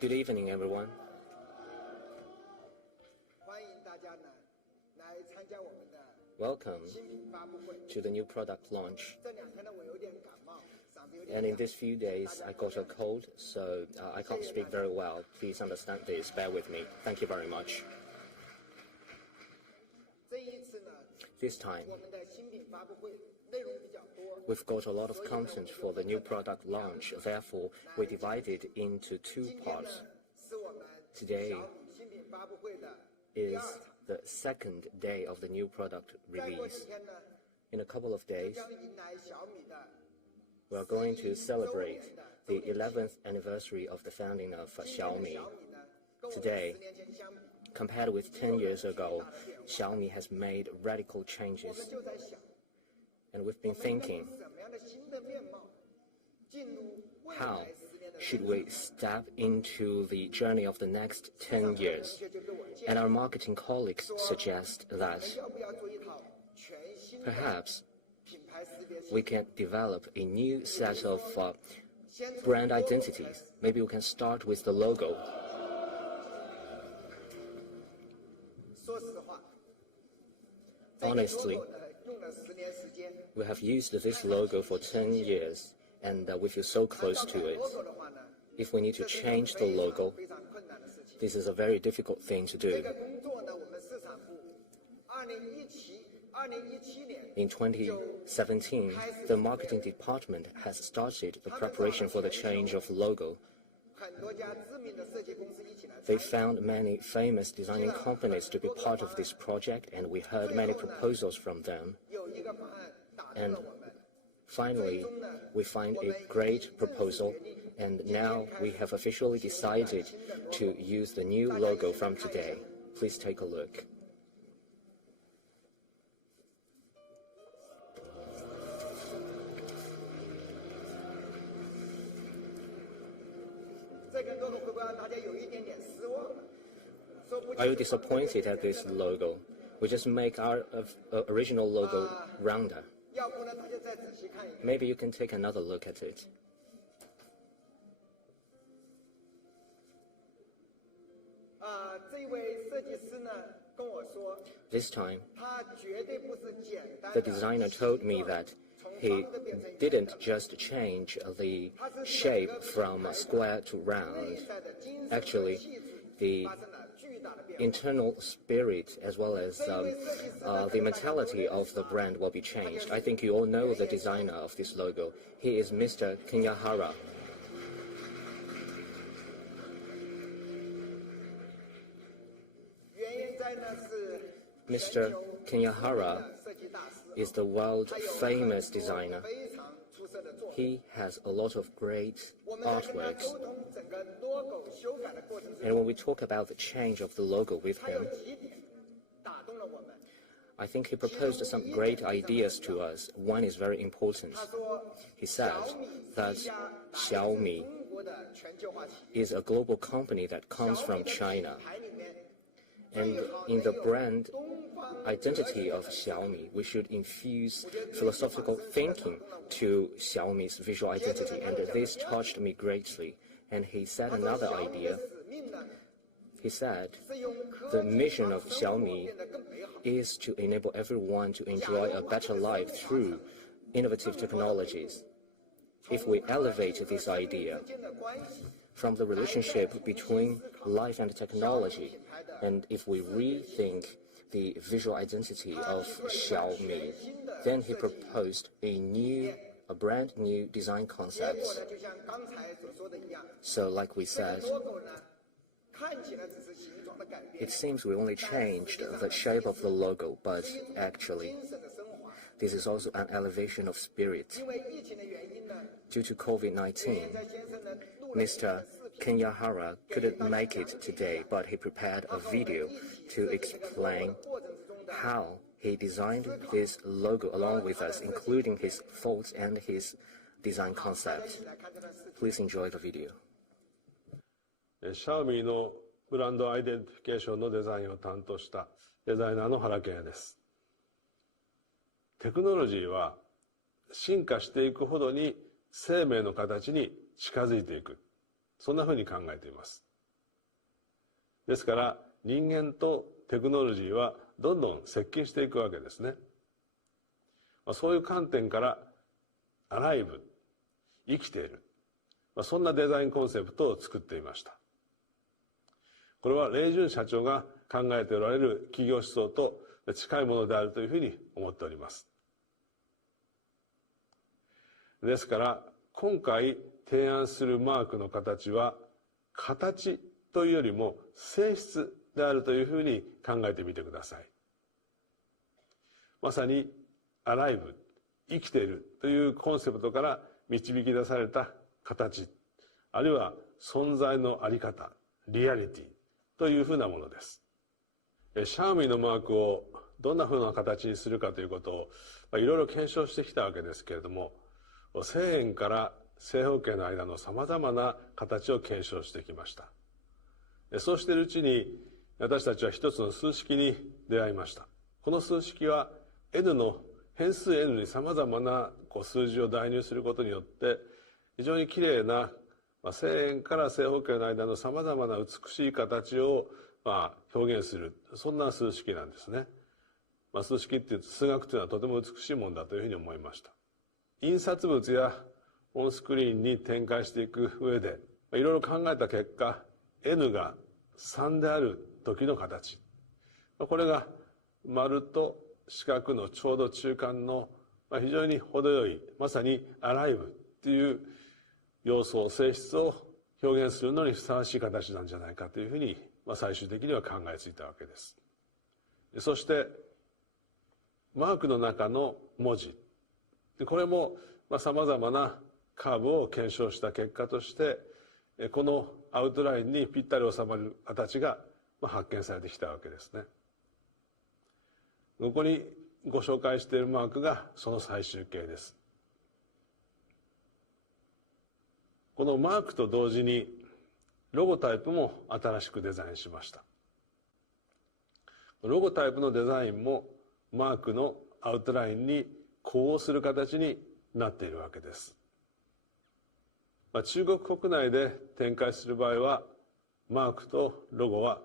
Good evening, everyone. Welcome to the new product launch. And in these few days, I got a cold, so I can't speak very well. Please understand this. Bear with me. Thank you very much. This time, we've got a lot of content for the new product launch. Therefore, we divided into two parts. Today is the second day of the new product release. In a couple of days, we are going to celebrate the 11th anniversary of the founding of Xiaomi. Today, compared with 10 years ago, Xiaomi has made radical changes. And we've been thinking, how should we step into the journey of the next 10 years? And our marketing colleagues suggest that perhaps we can develop a new set of brand identities. Maybe we can start with the logo. Honestly, we have used this logo for 10 years, and we feel so close to it. If we need to change the logo, this is a very difficult thing to do. In 2017, the marketing department has started the preparation for the change of logo. They found many famous designing companies to be part of this project, and we heard many proposals from them. And finally, we find a great proposal, and now we have officially decided to use the new logo from today. Please take a look. Are you disappointed at this logo? We just make our original logo rounder. Maybe you can take another look at it. This time, the designer told me that he didn't just change the shape from square to round. Actually, the internal spirit as well as the mentality of the brand will be changed. I think you all know the designer of this logo. He is Mr. Kenyahara. Mr. Kenyahara is the world-famous designer. He has a lot of great artworks. And when we talk about the change of the logo with him, I think he proposed some great ideas to us. One is very important. He said that Xiaomi is a global company that comes from China. And in the brand identity of Xiaomi, we should infuse philosophical thinking to Xiaomi's visual identity, and this touched me greatly. And he said another idea. He said the mission of Xiaomi is to enable everyone to enjoy a better life through innovative technologies. If we elevate this idea from the relationship between life and technology, and if we rethink the visual identity of Xiaomi, then he proposed a brand new design concept. So like we said, it seems we only changed the shape of the logo, but actually, this is also an elevation of spirit. Due to COVID-19, Mr. Kenyahara couldn't make it today, but he prepared a video to explain how he designed this logo along with us, including his thoughts and his design concept. Please enjoy the video. Xiaomi のブランドアイデンティフィケーションのデザインを担当したデザイナーの原健也です。テクノロジーは進化していくほどに生命の形に近づいていく。そんなふうに考えています。ですから人間とテクノロジーはどんどん接近していくわけですね。そういう観点からアライブ、生きている、そんなデザインコンセプトを作っていました。これはレイジュン社長が考えておられる企業思想と近いものであるというふうに思っております。ですから今回提案するマークの形は形というよりも性質であるというふうに考えてみてください。まさにアライブ、生きているというコンセプトから導き出された形、あるいは存在のあり方、リアリティというふうなものです。シャオミのマークをどんなふうな形にするかということをいろいろ検証してきたわけですけれども、正円から正方形の間のさまざまな形を検証してきました。そうしているうちに私たちは一つの数式に出会いました。この数式は n の変数 n にさまざまな数字を代入することによって非常にきれいな正円から正方形の間のさまざまな美しい形を表現する、そんな数式なんですね。数式っていうと数学というのはとても美しいものだというふうに思いました。印刷物やオンスクリーンに展開していく上でいろいろ考えた結果 n が3である時の形、これが丸と四角のちょうど中間の非常に程よい、まさにアライブっていう要素性質を表現するのにふさわしい形なんじゃないかというふうに最終的には考えついたわけです。そしてマークの中の文字、これもさまざまなカーブを検証した結果としてこのアウトラインにぴったり収まる形が発見されてきたわけですね。ここにご紹介しているマークがその最終形です。このマークと同時にロゴタイプも新しくデザインしました。ロゴタイプのデザインもマークのアウトラインに呼応する形になっているわけです。中国国内で展開する場合はマークとロゴは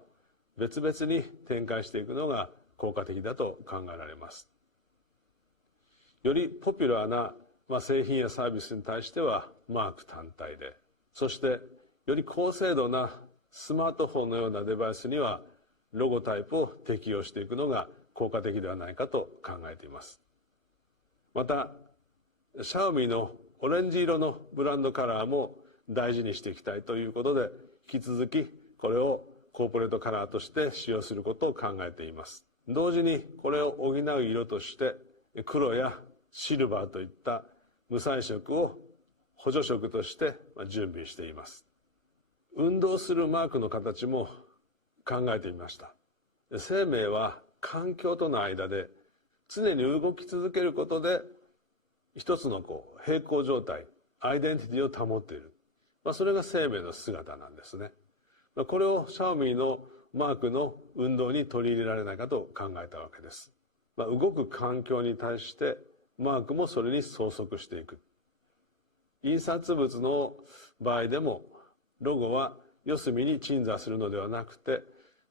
別々に展開していくのが効果的だと考えられます。よりポピュラーな製品やサービスに対してはマーク単体で、そしてより高精度なスマートフォンのようなデバイスにはロゴタイプを適用していくのが効果的ではないかと考えています。またシャオミのオレンジ色のブランドカラーも大事にしていきたいということで、引き続きこれをコーポレートカラーとして使用することを考えています。同時にこれを補う色として黒やシルバーといった無彩色を補助色として準備しています。運動するマークの形も考えてみました。生命は環境との間で常に動き続けることで一つの平衡状態、アイデンティティを保っている、それが生命の姿なんですね。これをシャオミのマークの運動に取り入れられないかと考えたわけです。動く環境に対してマークもそれに相続していく。印刷物の場合でもロゴは四隅に鎮座するのではなくて、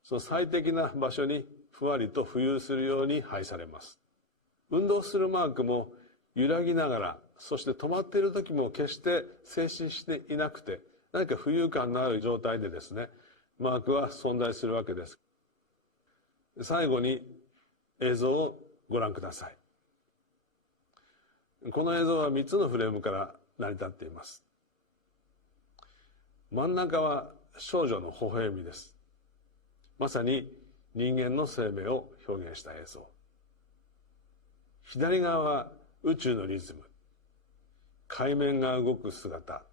その最適な場所にふわりと浮遊するように配されます。運動するマークも揺らぎながら、そして止まっている時も決して静止していなくて、何か浮遊感のある状態でですね、マークは存在するわけです。最後に映像をご覧ください。この映像は3つのフレームから成り立っています。真ん中は少女の微笑みです。まさに人間の生命を表現した映像。左側は宇宙のリズム、海面が動く姿、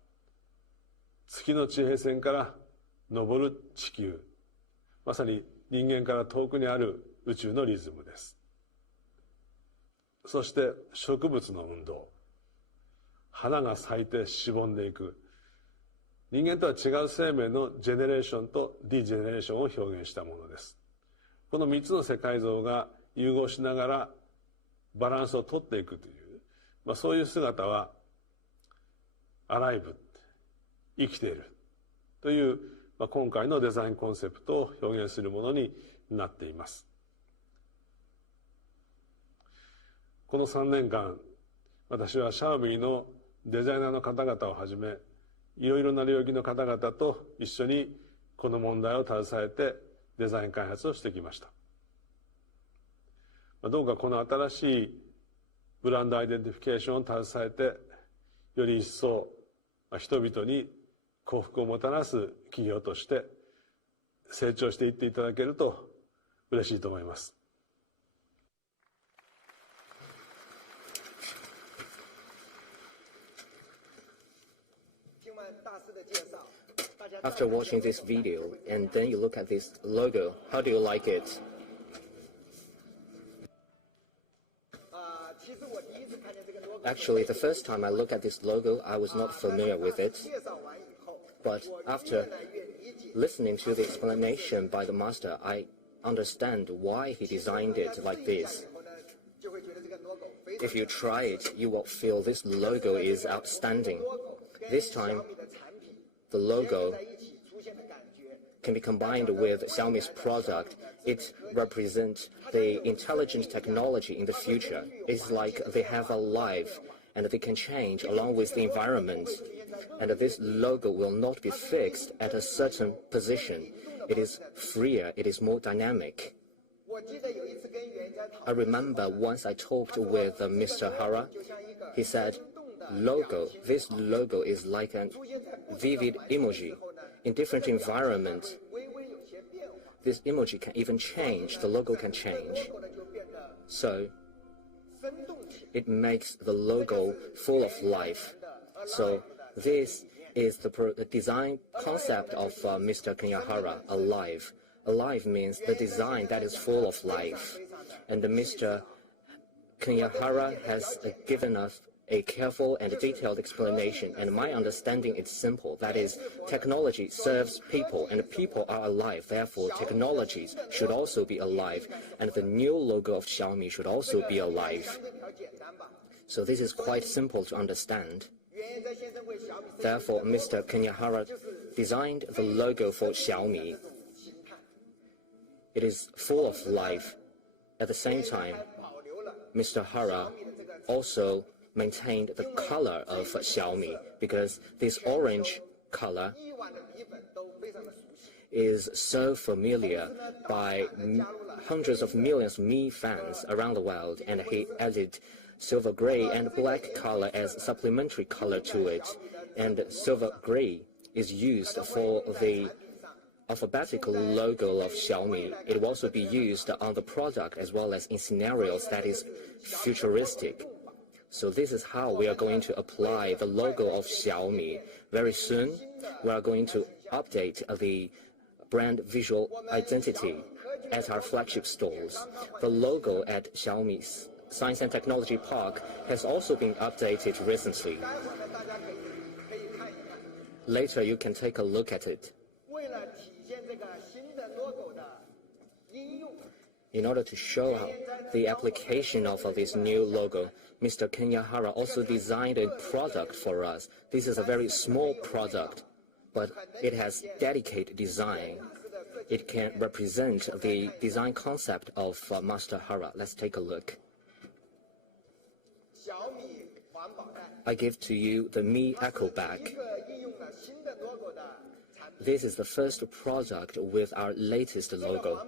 月の地平線から昇る地球、まさに人間から遠くにある宇宙のリズムです。そして植物の運動、花が咲いてしぼんでいく、人間とは違う生命のジェネレーションとディジェネレーションを表現したものです。この3つの世界像が融合しながらバランスをとっていくという、そういう姿はアライブ、生きているという、今回のデザインコンセプトを表現するものになっています。この3年間、私はXiaomiのデザイナーの方々をはじめ、いろいろな領域の方々と一緒にこの問題を携えてデザイン開発をしてきました。どうかこの新しいブランドアイデンティフィケーションを携えて、より一層人々に幸福をもたらす企業として成長していっていただけると嬉しいと思います。After watching this video and then you look at this logo, how do you like it? Actually, the first time I looked at this logo, I was not familiar with it. But after listening to the explanation by the master, I understand why he designed it like this. If you try it, you will feel this logo is outstanding. This time, the logo can be combined with Xiaomi's product. It represents the intelligent technology in the future. It's like they have a life and they can change along with the environment. And this logo will not be fixed at a certain position. It is freer, it is more dynamic. I remember once I talked with Mr. Hara. He said, this logo is like a vivid emoji. In different environments, this emoji can even change, the logo can change. So it makes the logo full of life. So this is the design concept of Mr. Kanyahara, alive. Alive means the design that is full of life. And Mr. Kanyahara has given us a careful and detailed explanation, and my understanding is simple. That is, technology serves people, and people are alive. Therefore, technologies should also be alive, and the new logo of Xiaomi should also be alive. So this is quite simple to understand. Therefore, Mr. Kanyahara designed the logo for Xiaomi. It is full of life. At the same time, Mr. Hara also maintained the color of Xiaomi, because this orange color is so familiar by hundreds of millions of Mi fans around the world, and he added silver gray and black color as supplementary color to it. And silver gray is used for the alphabetical logo of Xiaomi. It will also be used on the product as well as in scenarios that is futuristic. So this is how we are going to apply the logo of Xiaomi. Very soon, we are going to update the brand visual identity at our flagship stores. The logo at Xiaomi's Science and Technology Park has also been updated recently. Later, you can take a look at it. In order to show the application of this new logo, Mr. Kanyahara also designed a product for us. This is a very small product, but it has dedicated design. It can represent the design concept of Master Hara. Let's take a look. I give to you the Mi Echoback. This is the first product with our latest logo.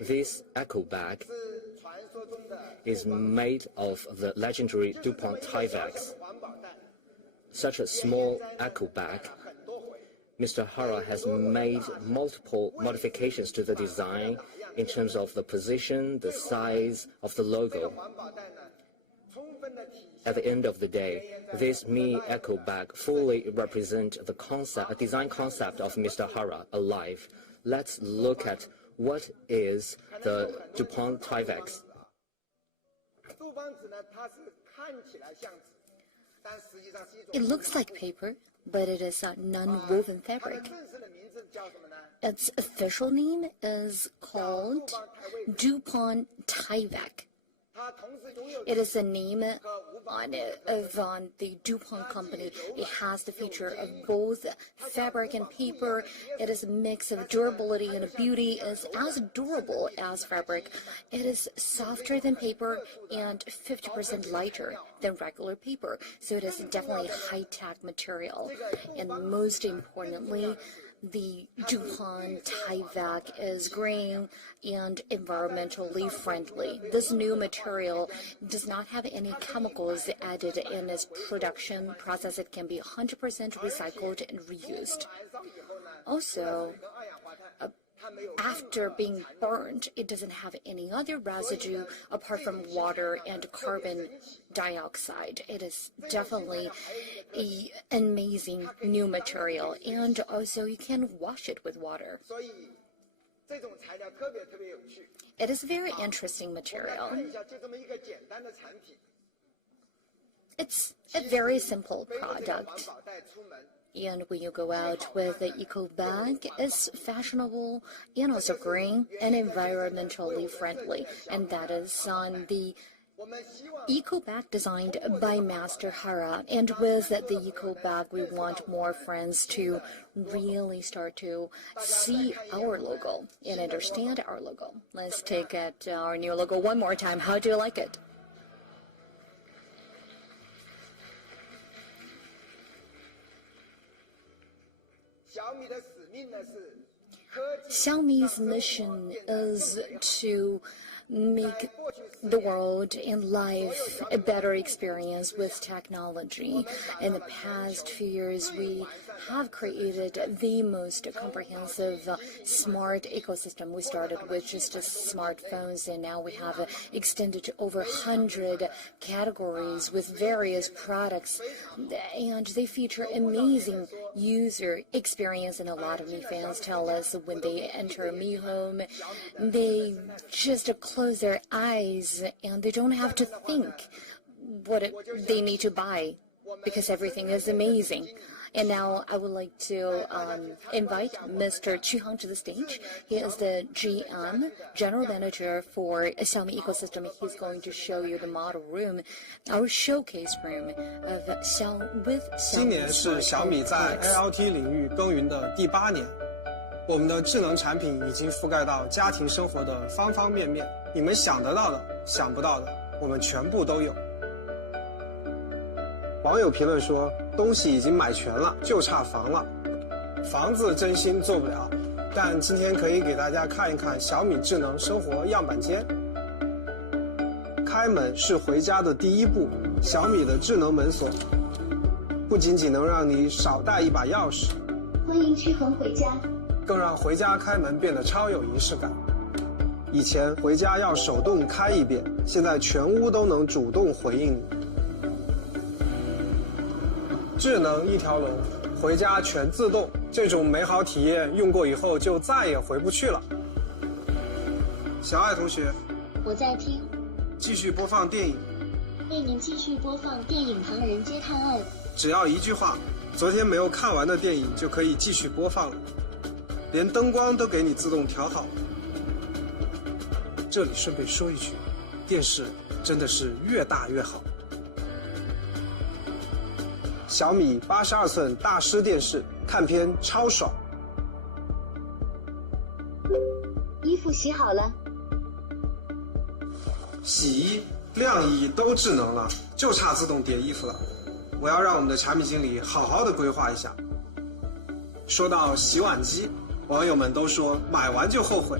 This Echoback is made of the legendary DuPont Tyvek. Such a small Echoback, Mr. Hara has made multiple modifications to the design in terms of the position, the size of the logo. At the end of the day, this Mi Echoback fully represents the concept, design concept of Mr. Hara, alive. Let's look at what is the DuPont Tyvek. It looks like paper, but it is a non-woven fabric. Its official name is called DuPont Tyvek. It is the name on the DuPont company. It has the feature of both fabric and paper. It is a mix of durability and beauty. It's as durable as fabric. It is softer than paper and 50% lighter than regular paper. So it is definitely a high-tech material. And most importantly, the DuPont Tyvek is green and environmentally friendly. This new material does not have any chemicals added in its production process. It can be 100% recycled and reused. Also, after being burned, it doesn't have any other residue apart from water and carbon dioxide. It is definitely an amazing new material, and also you can wash it with water. It is a very interesting material. It's a very simple product. And when you go out with the Echoback, it's fashionable and also green and environmentally friendly. And that is on the Echoback designed by Master Hara. And with the Echoback, we want more friends to really start to see our logo and understand our logo. Let's take at our new logo one more time. How do you like it? Xiaomi's mission is to make the world and life a better experience with technology. In the past few years, we have created the most comprehensive smart ecosystem. We started with just smartphones, and now we have extended to over 100 categories with various products, and they feature amazing user experience. And a lot of Mi fans tell us when they enter Mi Home, they just close their eyes and they don't have to think what they need to buy because everything is amazing. And now I would like to invite Mr. Qu Hang to the stage. He is the GM, General Manager for Xiaomi Ecosystem. He's going to show you the model room, our showcase room of Xiaomi. 今年是小米在 IoT 领域耕耘的第8年，我们的智能产品已经覆盖到家庭生活的方方面面，你们想得到的、想不到的，我们全部都有。网友评论说，东西已经买全了，就差房了。房子真心做不了，但今天可以给大家看一看小米智能生活样板间。开门是回家的第一步，小米的智能门锁不仅仅能让你少带一把钥匙，欢迎驱恒回家，更让回家开门变得超有仪式感。以前回家要手动开一遍，现在全屋都能主动回应你。智能一条龙，回家全自动，这种美好体验用过以后就再也回不去了。小爱同学，我在听，继续播放电影，为您继续播放电影《唐人街探案》。只要一句话，昨天没有看完的电影就可以继续播放了，连灯光都给你自动调好。这里顺便说一句，电视真的是越大越好。小米82寸大师电视，看片超爽。衣服洗好了，洗衣、晾衣都智能了，就差自动叠衣服了。我要让我们的产品经理好好的规划一下。说到洗碗机，网友们都说买完就后悔，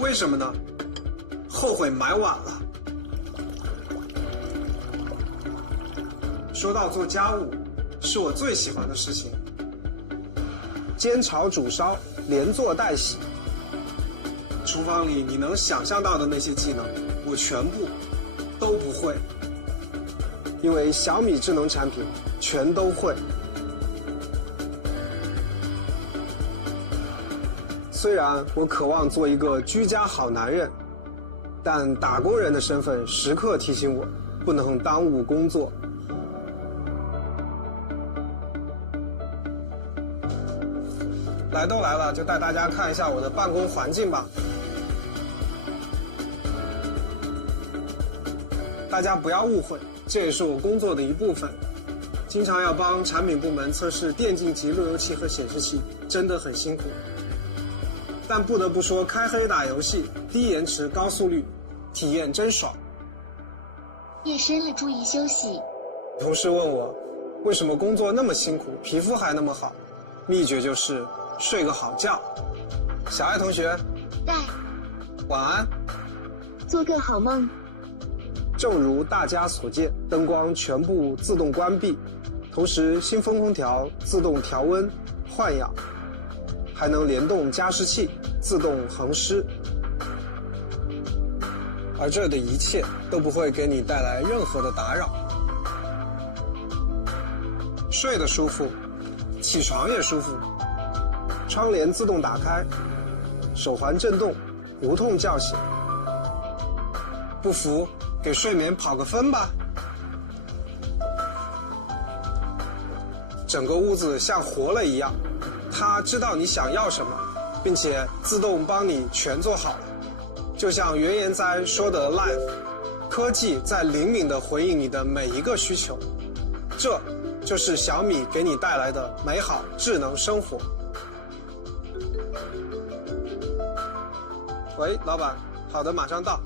为什么呢？后悔买晚了。说到做家务，是我最喜欢的事情。煎炒煮烧，连做带洗。厨房里你能想象到的那些技能，我全部都不会。因为小米智能产品全都会。虽然我渴望做一个居家好男人，但打工人的身份时刻提醒我，不能耽误工作。来都来了，就带大家看一下我的办公环境吧。大家不要误会，这也是我工作的一部分。经常要帮产品部门测试电竞级路由器和显示器，真的很辛苦。但不得不说，开黑打游戏，低延迟、高速率，体验真爽。夜深了，注意休息。同事问我，为什么工作那么辛苦，皮肤还那么好？秘诀就是睡个好觉。小爱同学，在，晚安。做个好梦。正如大家所见，灯光全部自动关闭，同时新风空调自动调温、换氧，还能联动加湿器自动恒湿。而这的一切都不会给你带来任何的打扰。睡得舒服，起床也舒服，窗帘自动打开，手环震动，无痛叫醒。不服，给睡眠跑个分吧。整个屋子像活了一样，它知道你想要什么，并且自动帮你全做好了。就像原研哉说的 Live， 科技在灵敏地回应你的每一个需求。这就是小米给你带来的美好智能生活。喂，老板，好的，马上到。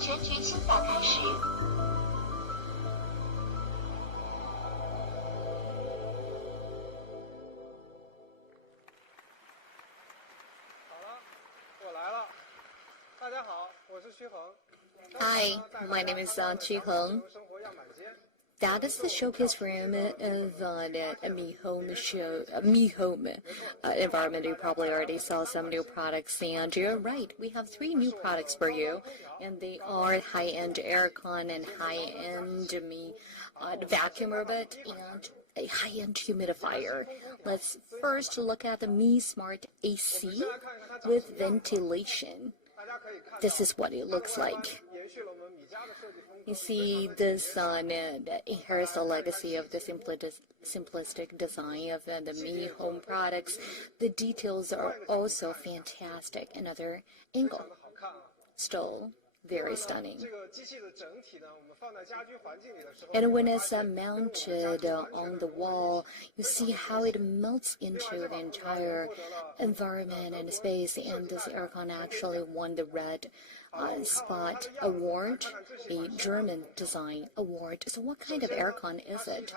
全局清扫开始。大家好，我是曲恒。Hi, my name is Chu Heng. That is the showcase room of a Mi Home show, Mi Home environment. You probably already saw some new products, and you're right. We have 3 new products for you, and they are high-end Aircon and high-end Mi vacuum robot and a high-end humidifier. Let's first look at the Mi Smart AC with ventilation. This is what it looks like. You see, this inherits the legacy of the simplistic design of the Mi Home products. The details are also fantastic. Another angle, still very stunning. And when it's mounted on the wall, you see how it melts into the entire environment and space. And this Aircon actually won the Red Spot Award, a German design award. So what kind of Aircon is it?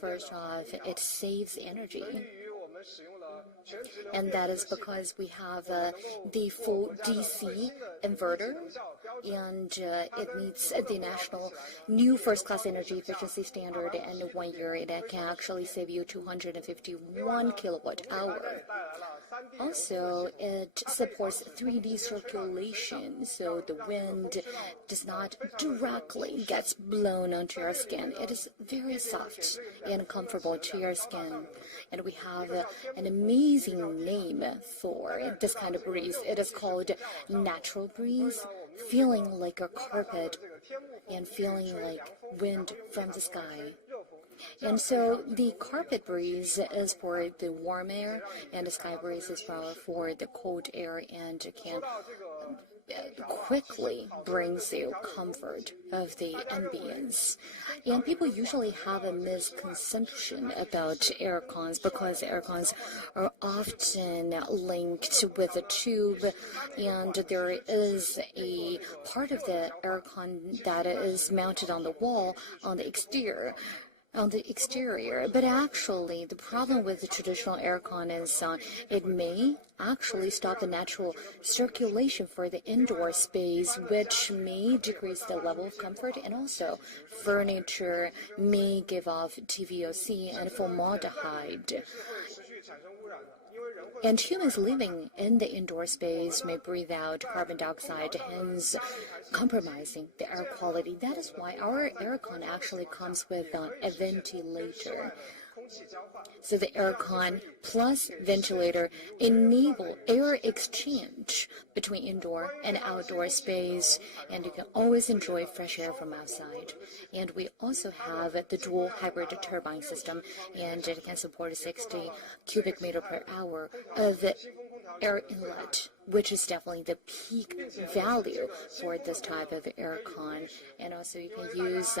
First off, it saves energy. And that is because we have the full DC inverter, and it meets the national new first-class energy efficiency standard, and in 1 year it can actually save you 251 kilowatt-hour. Also, it supports 3D circulation, so the wind does not directly get blown onto your skin. It is very soft and comfortable to your skin. And we have an amazing name for this kind of breeze. It is called natural breeze, feeling like a carpet and feeling like wind from the sky. And so the carpet breeze is for the warm air, and the sky breeze is for the cold air, and can quickly brings you comfort of the ambience. And people usually have a misconception about Aircons because Aircons are often linked with a tube, and there is a part of the Aircon that is mounted on the wall on the exterior. But actually the problem with the traditional Aircon is it may actually stop the natural circulation for the indoor space, which may decrease the level of comfort, and also furniture may give off TVOC and formaldehyde. And humans living in the indoor space may breathe out carbon dioxide, hence compromising the air quality. That is why our Aircon actually comes with a ventilator. So the Aircon plus ventilator enable air exchange between indoor and outdoor space, and you can always enjoy fresh air from outside. And we also have the dual hybrid turbine system, and it can support 60 cubic meter per hour of air inlet, which is definitely the peak value for this type of aircon. And also you can use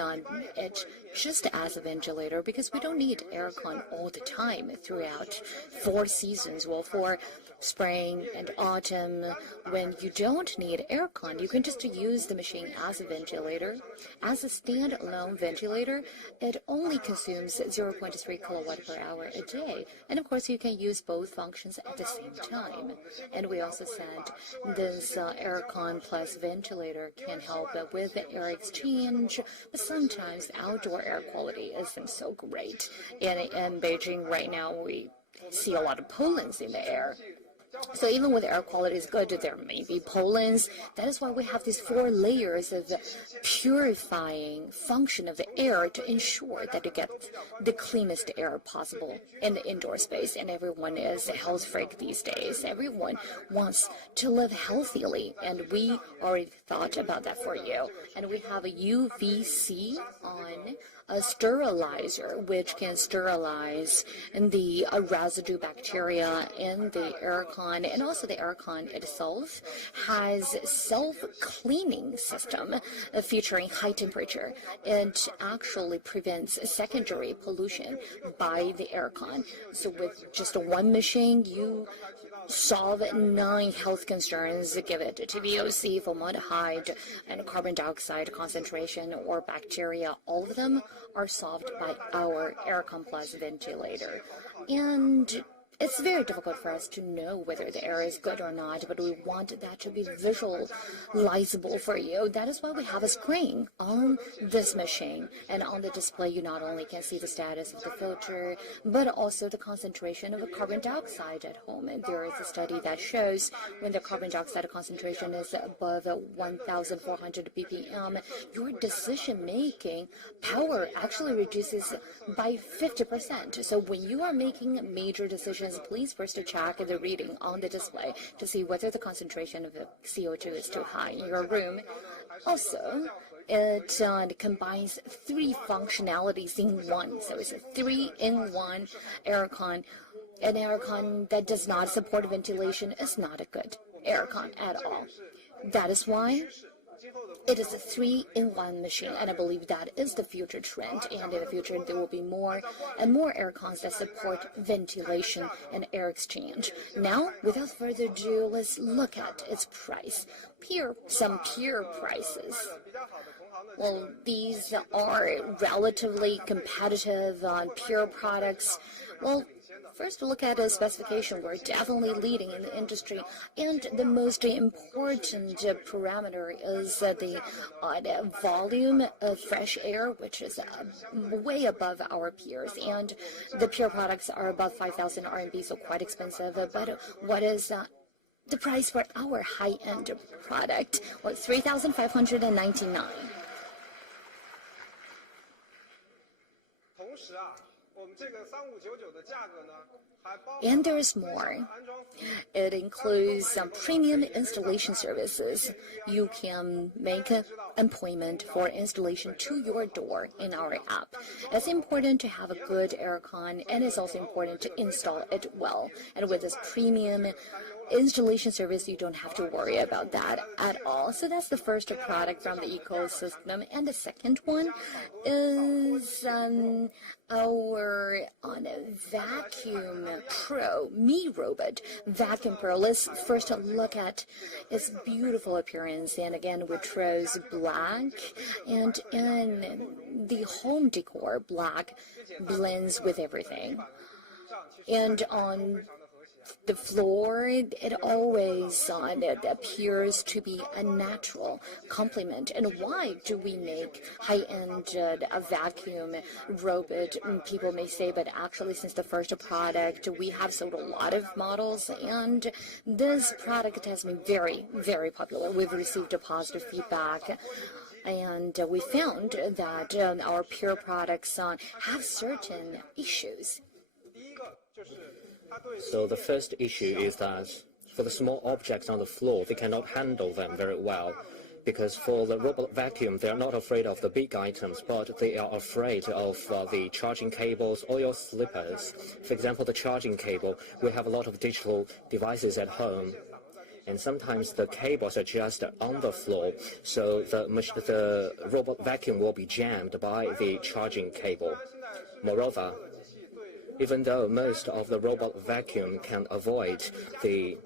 it just as a ventilator, because we don't need aircon all the time throughout 4 seasons. Well, for spring and autumn, when you don't need aircon, you can just use the machine as a ventilator. As a standalone ventilator, it only consumes 0.3 kilowatt per hour a day. And of course, you can use both functions at the same time. And we also said this Aircon plus ventilator can help with the air exchange, but sometimes the outdoor air quality isn't so great. In Beijing right now, we see a lot of pollens in the air. So even when the air quality is good, there may be pollens. That is why we have these 4 layers of purifying function of the air to ensure that you get the cleanest air possible in the indoor space. And everyone is a health freak these days. Everyone wants to live healthily, and we already thought about that for you. And we have a UVC on a sterilizer, which can sterilize the residue bacteria in the Aircon, and also the Aircon itself has self-cleaning system featuring high temperature. It actually prevents secondary pollution by the Aircon. So with just one machine, you solve 9 health concerns. Give it TVOC, formaldehyde, and carbon dioxide concentration or bacteria. All of them are solved by our Aircon Plus ventilator. And it's very difficult for us to know whether the air is good or not, but we want that to be visualizable for you. That is why we have a screen on this machine. And on the display, you not only can see the status of the filter, but also the concentration of carbon dioxide at home. And there is a study that shows when the carbon dioxide concentration is above 1,400 ppm, your decision-making power actually reduces by 50%. So when you are making major decisions, please first check the reading on the display to see whether the concentration of the CO2 is too high in your room. Also, it combines 3 functionalities in one. So it's a 3-in-1 Aircon. An Aircon that does not support ventilation is not a good Aircon at all. That is why it is a 3-in-1 machine, and I believe that is the future trend. And in the future, there will be more and more Aircons that support ventilation and air exchange. Now, without further ado, let's look at its price. Some peer prices. Well, these are relatively competitive on peer products. Well, first look at the specification. We're definitely leading in the industry, and the most important parameter is the volume of fresh air, which is way above our peers, and the peer products are above 5,000 RMB, so quite expensive. But what is the price for our high-end product? Well, 3,599. And there's more. It includes some premium installation services. You can make an appointment for installation to your door in our app. It's important to have a good Aircon, and it's also important to install it well. And with this premium installation service, you don't have to worry about that at all. So that's the first product from the ecosystem. And the second one is our Vacuum Pro, Mi Robot Vacuum Pro. Let's first look at its beautiful appearance. And again, we chose black, and in the home decor, black blends with everything. And on the floor, it always it appears to be a natural complement. And why do we make high-end vacuum robot? People may say, but actually since the first product, we have sold a lot of models, and this product has been very, very popular. We've received a positive feedback. And we found that our Pure products have certain issues. So the first issue is that for the small objects on the floor, they cannot handle them very well. Because for the robot vacuum, they are not afraid of the big items, but they are afraid of the charging cables or your slippers. For example, the charging cable, we have a lot of digital devices at home, and sometimes the cables are just on the floor, so the robot vacuum will be jammed by the charging cable. Moreover, even though most of the robot vacuum can avoid the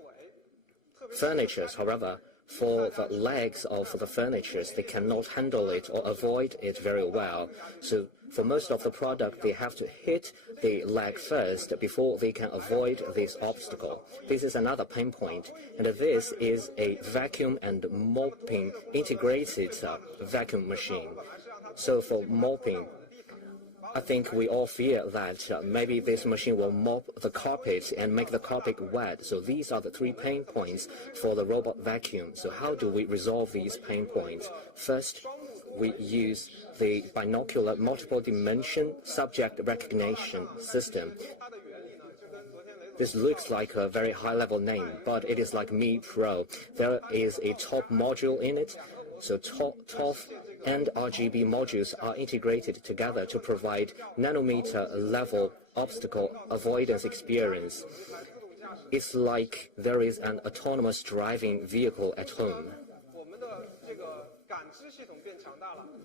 furniture, however, for the legs of the furniture, they cannot handle it or avoid it very well. So for most of the product, they have to hit the leg first before they can avoid this obstacle. This is another pain point, and this is a vacuum and mopping integrated vacuum machine. So for mopping, I think we all fear that maybe this machine will mop the carpet and make the carpet wet. So these are the 3 pain points for the robot vacuum. So how do we resolve these pain points? First, we use the Binocular multiple dimension subject recognition system. This looks like a very high-level name, but it is like Mi Pro. There is a top module in it. So TOF and RGB modules are integrated together to provide nanometer-level obstacle avoidance experience. It's like there is an autonomous driving vehicle at home.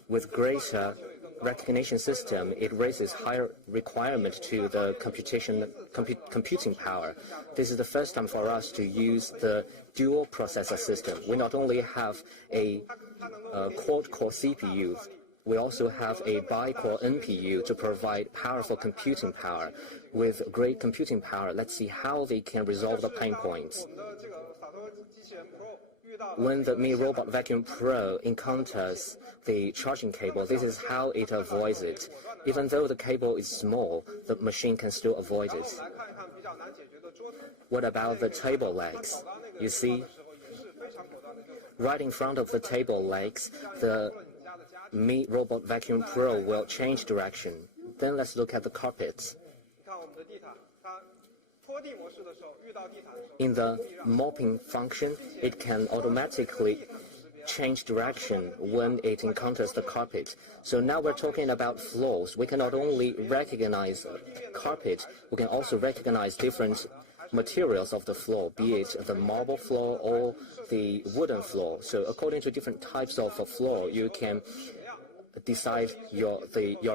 With greater recognition system, it raises higher requirement to the computing power. This is the first time for us to use the dual processor system. We not only have a quad-core CPU, we also have a bi-core NPU to provide powerful computing power. With great computing power, let's see how they can resolve the pain points. When the Mi Robot Vacuum Pro encounters the charging cable, this is how it avoids it. Even though the cable is small, the machine can still avoid it. What about the table legs? You see, right in front of the table legs, the Mi Robot Vacuum Pro will change direction. Then let's look at the carpets. In the mopping function, it can automatically change direction when it encounters the carpet. So now we're talking about floors. We can not only recognize carpet, we can also recognize different materials of the floor, be it the marble floor or the wooden floor. So according to different types of floor, you can decide your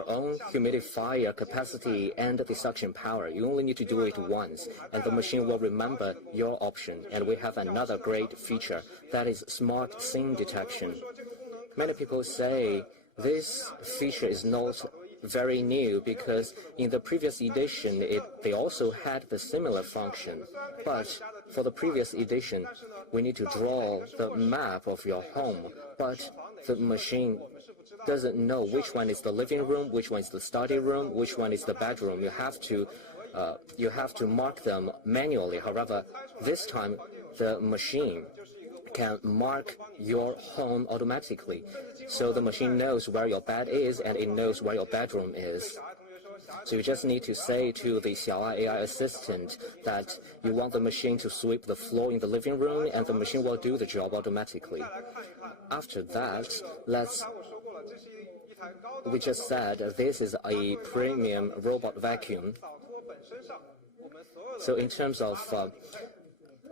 own humidifier capacity and the suction power. You only need to do it once, and the machine will remember your option. And we have another great feature, that is smart scene detection. Many people say this feature is not very new because in the previous edition they also had the similar function. But for the previous edition, we need to draw the map of your home, but the machine doesn't know which one is the living room, which one is the study room, which one is the bedroom. You have to mark them manually. However, this time the machine can mark your home automatically. So the machine knows where your bed is and it knows where your bedroom is. So you just need to say to the Xiaomi AI assistant that you want the machine to sweep the floor in the living room, and the machine will do the job automatically. After that, we just said this is a premium robot vacuum. So in terms of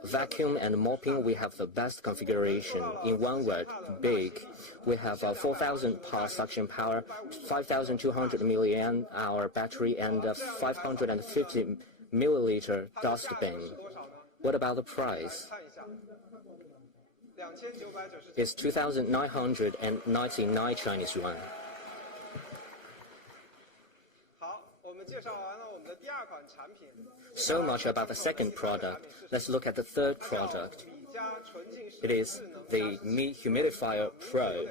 vacuum and mopping, we have the best configuration. In one word, big. We have 4,000 par suction power, 5,200 mAh battery, and 550 milliliter dust bin. What about the price? It's 2,999 Chinese yuan. So much about the second product. Let's look at the third product. It is the Mi Humidifier Pro.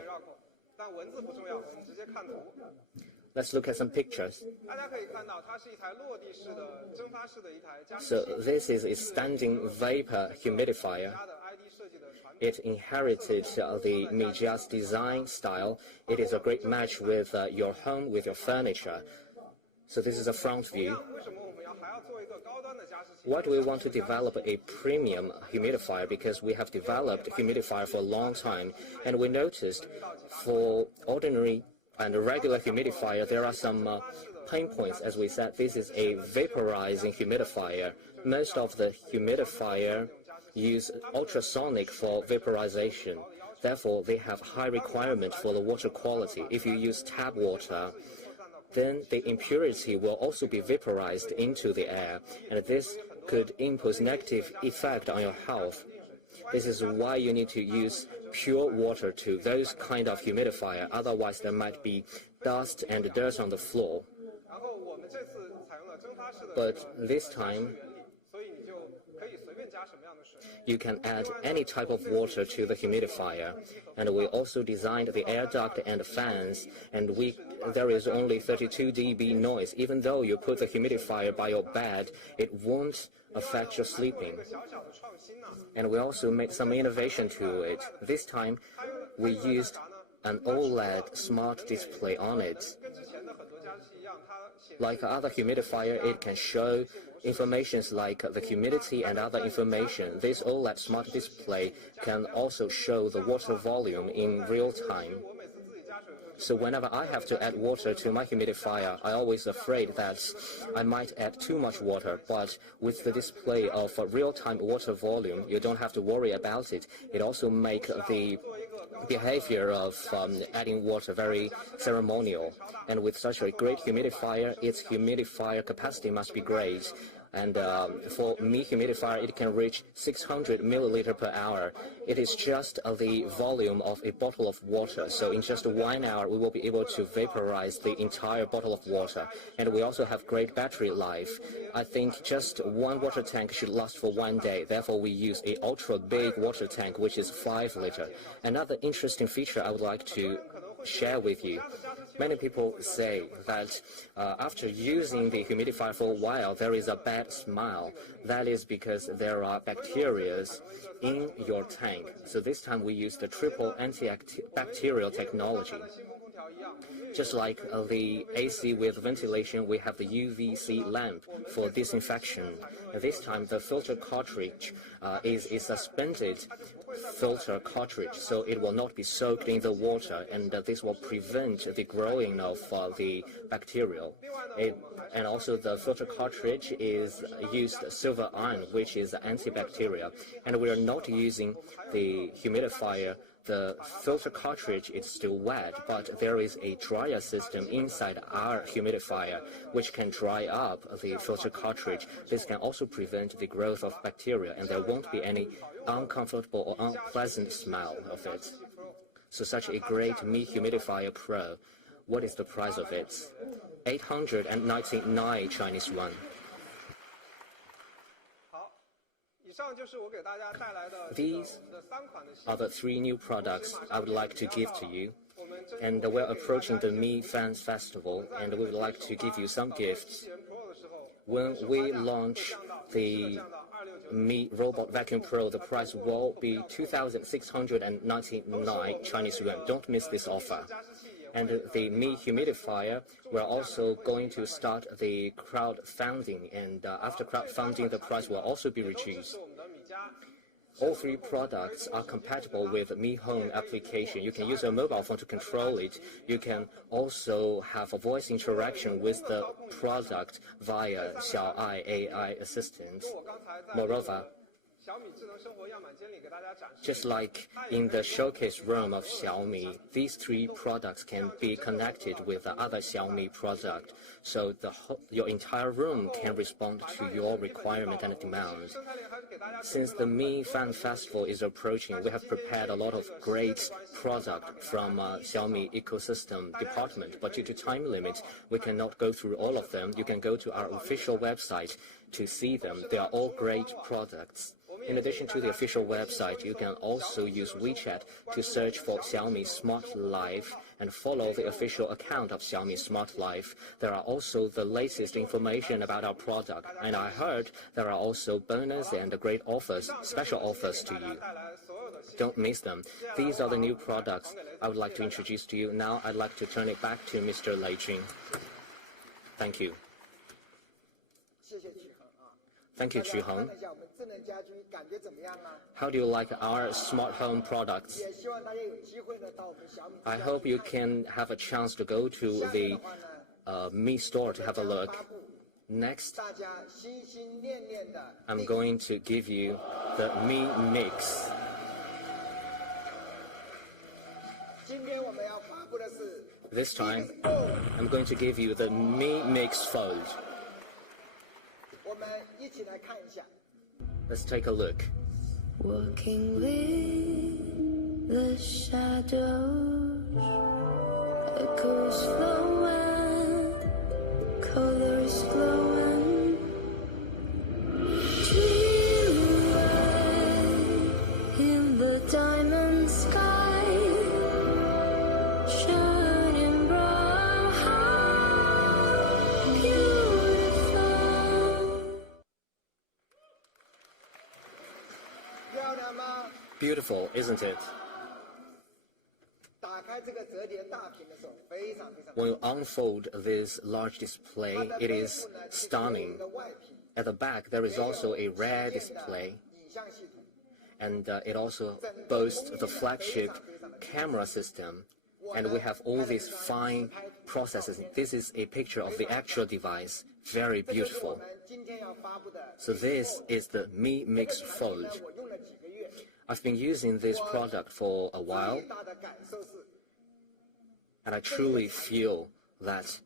Let's look at some pictures. So this is a standing vapor humidifier. It inherited the Mijia's design style. It is a great match with your home, with your furniture. So this is a front view. Why do we want to develop a premium humidifier? Because we have developed humidifier for a long time, and we noticed for ordinary and regular humidifier, there are some pain points. As we said, this is a vaporizing humidifier. Most of the humidifier use ultrasonic for vaporization. Therefore, they have high requirement for the water quality. If you use tap water, then the impurity will also be vaporized into the air, and this could impose negative effect on your health. This is why you need to use pure water to those kind of humidifier, otherwise there might be dust and dirt on the floor. But this time, you can add any type of water to the humidifier. And we also designed the air duct and fans, and there is only 32 dB noise. Even though you put the humidifier by your bed, it won't affect your sleeping. And we also made some innovation to it. This time, we used an Oled smart display on it. Like other humidifier, it can show informations like the humidity and other information. This OLED smart display can also show the water volume in real time. So whenever I have to add water to my humidifier, I'm always afraid that I might add too much water. But with the display of real-time water volume, you don't have to worry about it. It also makes the behavior of adding water very ceremonial. And with such a great humidifier, its humidifier capacity must be great. And for Mi humidifier, it can reach 600 milliliter per hour. It is just the volume of a bottle of water. So in just 1 hour, we will be able to vaporize the entire bottle of water. And we also have great battery life. I think just one water tank should last for 1 day. Therefore, we use a ultra big water tank, which is 5 liter. Another interesting feature I would like to share with you. Many people say that after using the humidifier for a while, there is a bad smell. That is because there are bacteria in your tank. So this time we use the triple anti-bacterial technology. Just like the AC with ventilation, we have the UVC lamp for disinfection. This time the filter cartridge is a suspended filter cartridge, so it will not be soaked in the water, and this will prevent the growing of the bacterial. And also the filter cartridge is used silver iron, which is antibacterial. And we are not using the humidifier. The filter cartridge is still wet, but there is a dryer system inside our humidifier which can dry up the filter cartridge. This can also prevent the growth of bacteria, and there won't be any uncomfortable or unpleasant smell of it. So such a great Mi Humidifier Pro. What is the price of it? 899 Chinese yuan. These are the 3 new products I would like to give to you. And we're approaching the Mi Fans Festival, and we would like to give you some gifts. When we launch the Mi Robot Vacuum Pro, the price will be 2,699 Chinese yuan. Don't miss this offer. And the Mi Humidifier, we're also going to start the crowdfunding, and after crowdfunding, the price will also be reduced. All 3 products are compatible with Mi Home application. You can use a mobile phone to control it. You can also have a voice interaction with the product via Xiaomi AI assistant. Moreover, just like in the showcase room of Xiaomi, these 3 products can be connected with the other Xiaomi product, so your entire room can respond to your requirement and demand. Since the Mi Fan Festival is approaching, we have prepared a lot of great product from Xiaomi ecosystem department, but due to time limit, we cannot go through all of them. You can go to our official website to see them. They are all great products. In addition to the official website, you can also use WeChat to search for Xiaomi Smart Life and follow the official account of Xiaomi Smart Life. There are also the latest information about our product, and I heard there are also bonus and great offers, special offers to you. don't miss them. These are the new products I would like to introduce to you. Now I'd like to turn it back to Mr. Lei Jun. Thank you. Thank you, Qu-Heng. How do you like our smart home products? I hope you can have a chance to go to the Mi store to have a look. Next, I'm going to give you the Mi Mix. This time, I'm going to give you the Mi Mix Fold. Let's take a look. Working with the shadows, echoes flowing, colors glowing, dreaming in the diamond sky, shining bright, beautiful. Beautiful, isn't it? When you unfold this large display, it is stunning. At the back, there is also a rare display, and it also boasts the flagship camera system, and we have all these fine processes. This is a picture of the actual device, very beautiful. So this is the Mi Mix Fold. I've been using this product for a while, and I truly feel that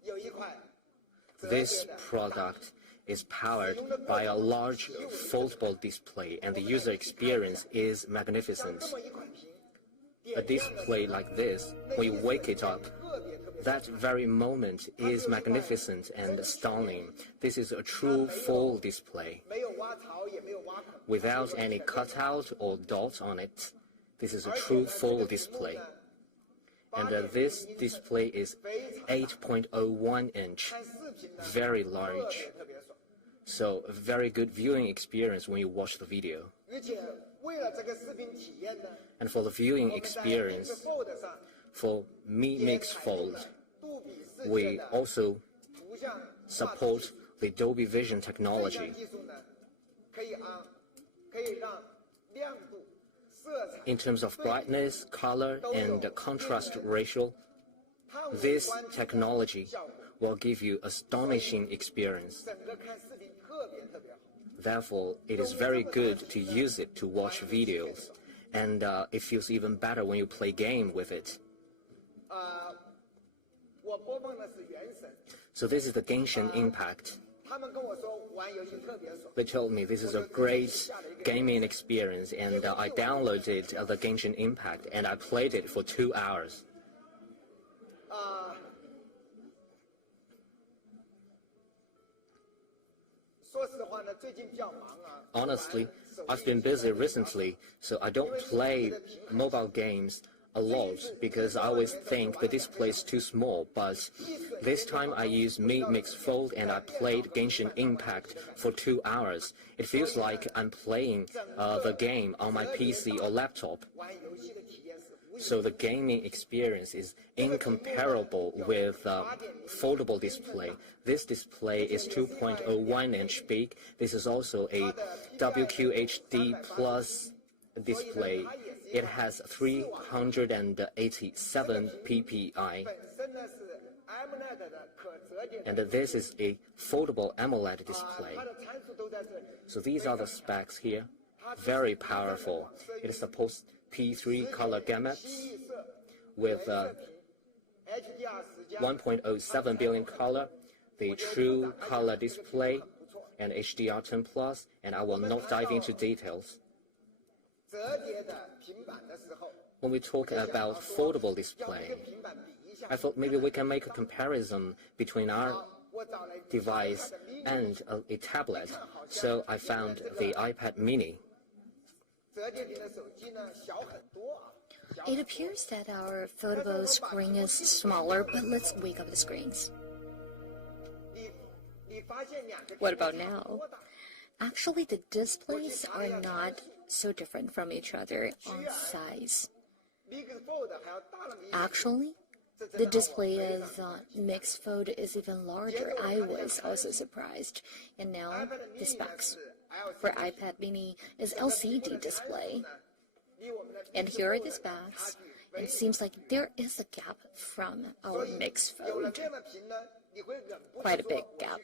this product is powered by a large foldable display, and the user experience is magnificent. A display like this, when you wake it up, that very moment is magnificent and stunning. This is a true full display, without any cutout or dot on it. This is a true full display. And this display is 8.01 inch, very large. So a very good viewing experience when you watch the video. And for the viewing experience, for Mi Mix Fold, we also support the Adobe Vision technology. In terms of brightness, color, and contrast ratio, this technology will give you astonishing experience. Therefore, it is very good to use it to watch videos, and it feels even better when you play game with it. So this is the Genshin Impact. They told me this is a great gaming experience, and I downloaded the Genshin Impact and I played it for 2 hours. Honestly, I've been busy recently, so I don't play mobile games a lot because I always think the display is too small, but this time I used Mi Mix Fold and I played Genshin Impact for 2 hours. It feels like I'm playing the game on my PC or laptop. So the gaming experience is incomparable with foldable display. This display is 2.01 inch big. This is also a WQHD plus display. It has 387 ppi. And this is a foldable AMOLED display. So these are the specs here. Very powerful. It supports P3 color gamuts with 1.07 billion color, the true color display, and HDR10+, and I will not dive into details. When we talk about foldable display, I thought maybe we can make a comparison between our device and a tablet. So I found the iPad mini. It appears that our foldable screen is smaller, but let's wake up the screens. What about now? Actually, the displays are not so different from each other on size. Actually, the display of Mix Fold is even larger. I was also surprised. And now the specs. For iPad mini is LCD display. And here are the specs. It seems like there is a gap from our Mix Fold. Quite a big gap.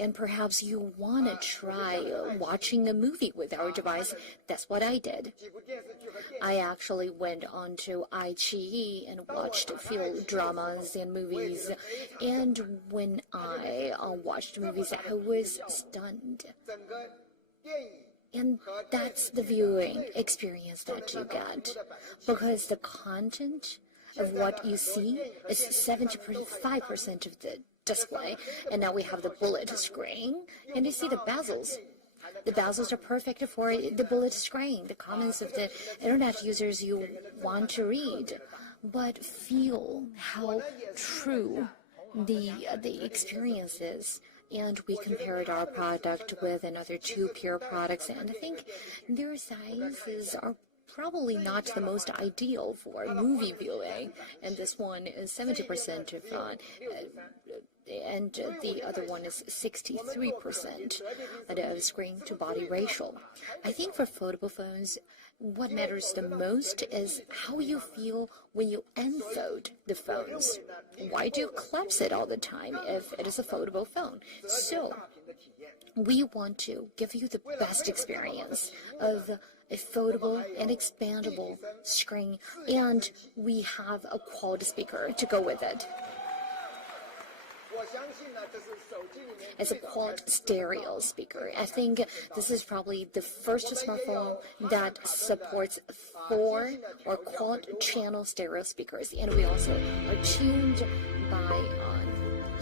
And perhaps you want to try watching a movie with our device. That's what I did. I actually went on to iQIYI and watched a few dramas and movies. And when I watched movies, I was stunned. And that's the viewing experience that you get. Because the content of what you see is 75% of the display, and now we have the bullet screen, and you see the bezels. The bezels are perfect for the bullet screen, the comments of the internet users you want to read, but feel how true the experience is. And we compared our product with another two peer products, and I think their sizes are probably not the most ideal for movie viewing, and this one is 70% of and the other one is 63% of screen to body ratio. I think for foldable phones, what matters the most is how you feel when you unfold the phones. Why do you collapse it all the time if it is a foldable phone? So we want to give you the best experience of a foldable and expandable screen, and we have a quad speaker to go with it. As a quad stereo speaker. I think this is probably the first smartphone that supports 4 or quad channel stereo speakers, and we also are tuned by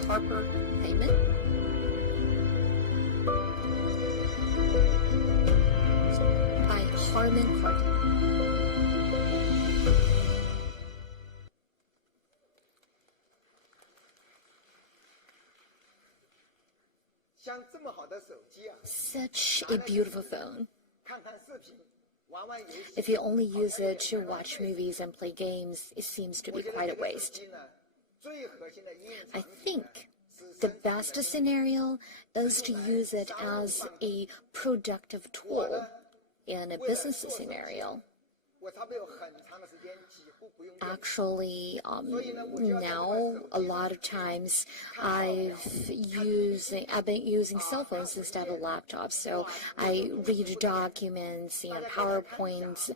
Harper Heyman. By Harman Kardon. Such a beautiful phone. If you only use it to watch movies and play games, it seems to be quite a waste. I think the best scenario is to use it as a productive tool in a business scenario. Actually, now a lot of times I've been using cell phones instead of laptops. So I read documents and PowerPoints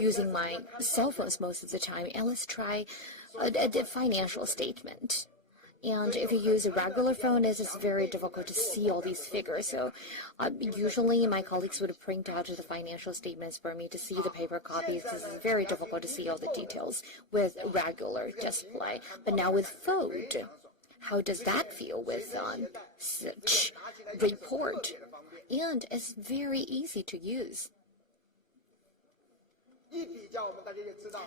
using my cell phones most of the time. And let's try a financial statement. And if you use a regular phone, it is very difficult to see all these figures. So usually my colleagues would print out the financial statements for me to see the paper copies. It's very difficult to see all the details with regular display. But now with Fold, how does that feel with such report? And it's very easy to use.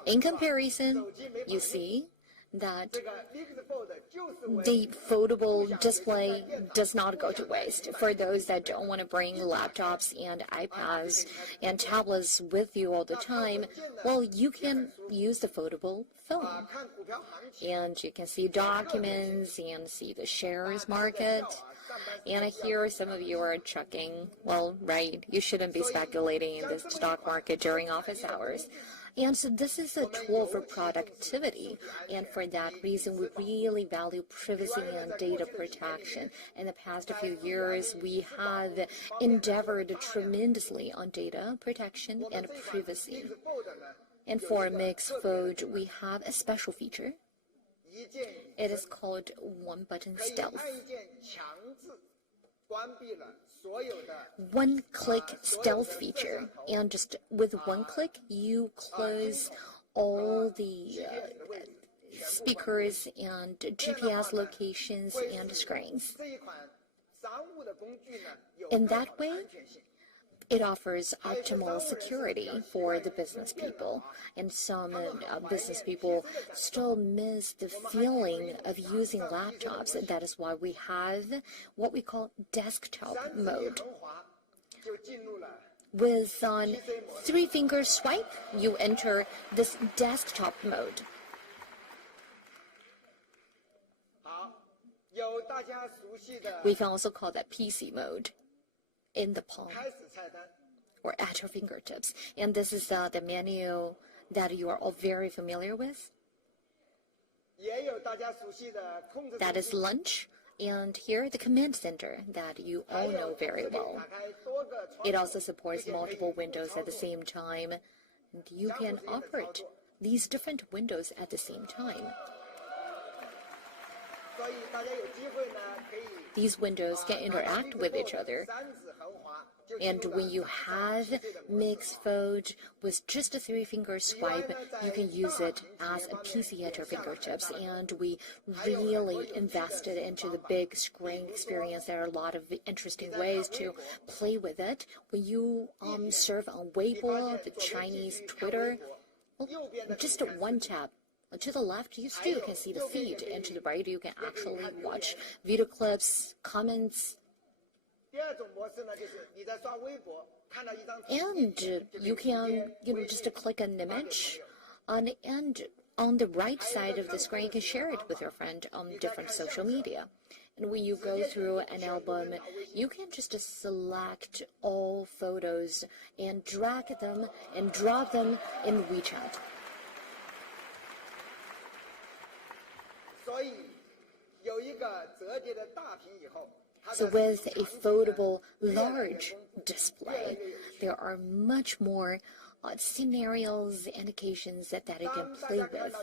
In comparison, you see that the foldable display does not go to waste. For those that don't want to bring laptops and iPads and tablets with you all the time, well, you can use the foldable phone. And you can see documents and see the shares market. And I hear some of you are checking, well, right, you shouldn't be speculating in the stock market during office hours. And so this is a tool for productivity, and for that reason, we really value privacy and data protection. In the past few years, we have endeavored tremendously on data protection and privacy. And for Mix Fold, we have a special feature. It is called one-button stealth. One-click stealth feature, and just with one click you close all the speakers and GPS locations and screens. In that way, it offers optimal security for the business people, and some business people still miss the feeling of using laptops, and that is why we have what we call desktop mode. With 3-finger swipe, you enter this desktop mode. We can also call that PC mode, in the palm or at your fingertips. And this is the menu that you are all very familiar with. That is lunch. And here, the command center that you all know very well. It also supports multiple windows at the same time. And you can operate these different windows at the same time. These windows can interact with each other. And when you have mixed fold with just a 3-finger swipe, you can use it as a PC at your fingertips. And we really invested into the big screen experience. There are a lot of interesting ways to play with it. When you surf on Weibo, the Chinese Twitter, just one tap. To the left, you still can see the feed, and to the right, you can actually watch video clips, comments. And you can, just click an image, and on the right side of the screen, you can share it with your friend on different social media. And when you go through an album, you can just select all photos and drag them and drop them in WeChat. So with a foldable large display, there are much more scenarios and occasions that you can play with.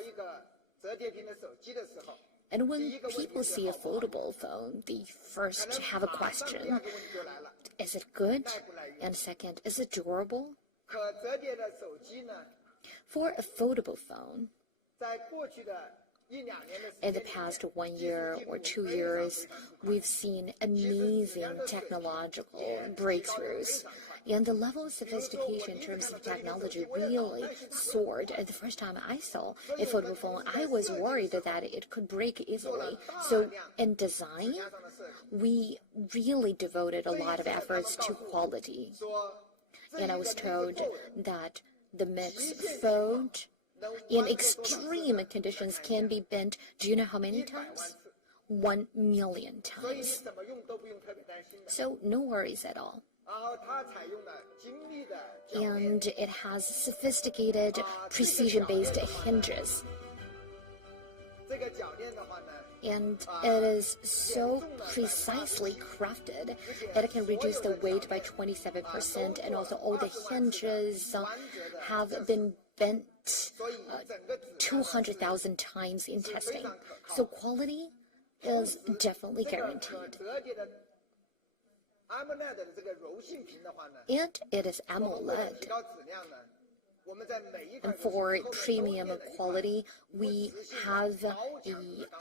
And when people see a foldable phone, they first have a question. Is it good? And second, is it durable? For a foldable phone, in the past 1 year or 2 years, we've seen amazing technological breakthroughs. And the level of sophistication in terms of technology really soared. And the first time I saw a foldable phone, I was worried that it could break easily. So in design, we really devoted a lot of efforts to quality. And I was told that the mixed fold in extreme conditions can be bent, do you know how many times? 1 million times. So no worries at all. And it has sophisticated, precision-based hinges. And it is so precisely crafted that it can reduce the weight by 27%, and also all the hinges have been bent 200,000 times in testing. So quality is definitely guaranteed. And it is AMOLED. And for premium quality, we have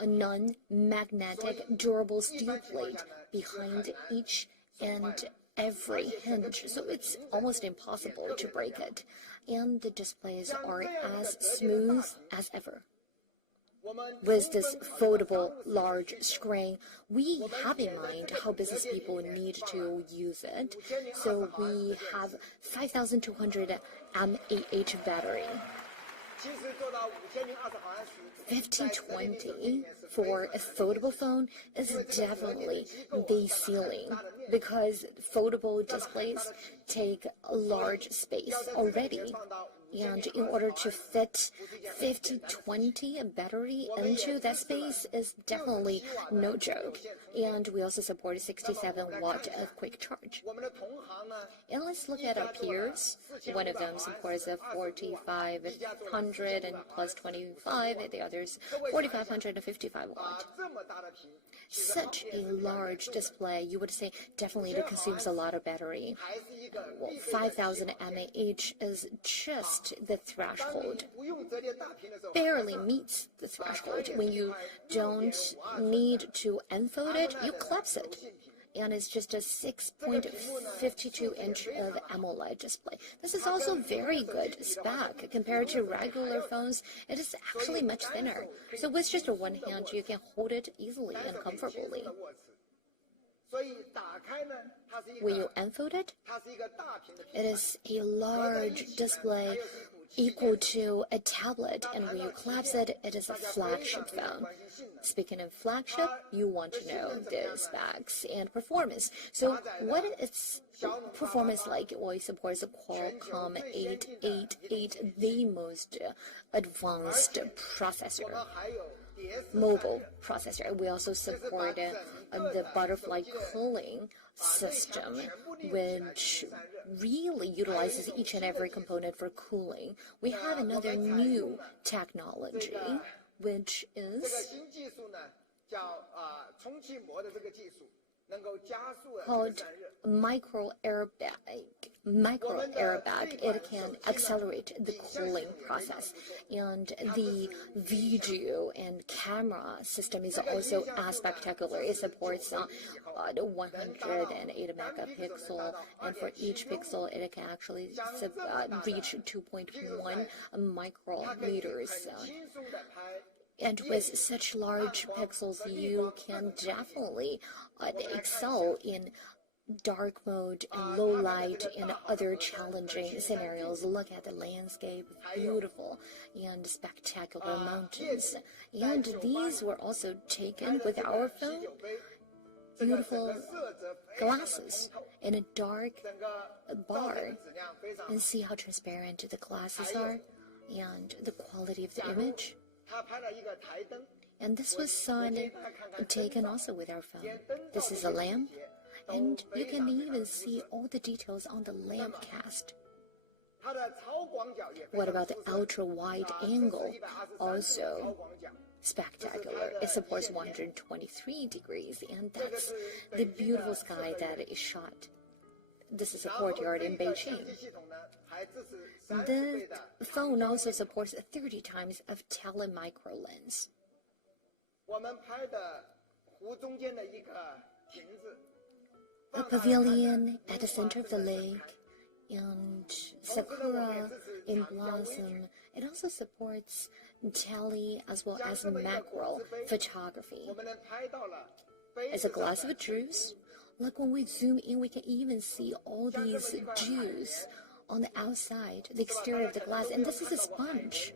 a non-magnetic durable steel plate behind each and every hinge, so it's almost impossible to break it. And the displays are as smooth as ever. With this foldable large screen, we have in mind how business people need to use it. So we have 5,200 mAh battery. 1520 for a foldable phone is definitely the ceiling, because foldable displays take a large space already. And in order to fit 5020 battery into that space is definitely no joke. And we also support 67-watt of quick charge. And let's look at our peers. One of them supports a 4500 and plus 25, and the others 4500 and 55 watt. Such a large display, you would say definitely it consumes a lot of battery. Well, 5,000 mAh is just the threshold. Barely meets the threshold. When you don't need to unfold it, you collapse it. And it's just a 6.52-inch of AMOLED display. This is also very good spec. Compared to regular phones, it is actually much thinner. So with just one hand, you can hold it easily and comfortably. When you unfold it, it is a large display equal to a tablet, and when you collapse it, it is a flagship phone. Speaking of flagship, you want to know the specs and performance. So what is its performance like? Well, it supports a Qualcomm 888, the most advanced processor, mobile processor. We also support the butterfly cooling system, which really utilizes each and every component for cooling. We have another new technology, which is called micro airbag. It can accelerate the cooling process, and the video and camera system is also as spectacular. It supports 108 megapixel, and for each pixel it can actually reach 2.1 micrometers. And with such large pixels, you can definitely excel in dark mode and low light and other challenging scenarios. Look at the landscape, beautiful and spectacular mountains. And these were also taken with our phone. Beautiful glasses in a dark bar, and see how transparent the glasses are and the quality of the image. And this was taken also with our phone. This is a lamp, and you can even see all the details on the lamp cast. What about the ultra-wide angle? Also spectacular. It supports 123 degrees, and that's the beautiful sky that is shot. This is a courtyard in Beijing. The phone also supports 30 times of telemicro lens. A pavilion at the center of the lake and sakura in blossom. It also supports tele as well as macro photography. It's a glass of juice. Look, when we zoom in, we can even see all these juice on the outside, the exterior of the glass, and this is a sponge.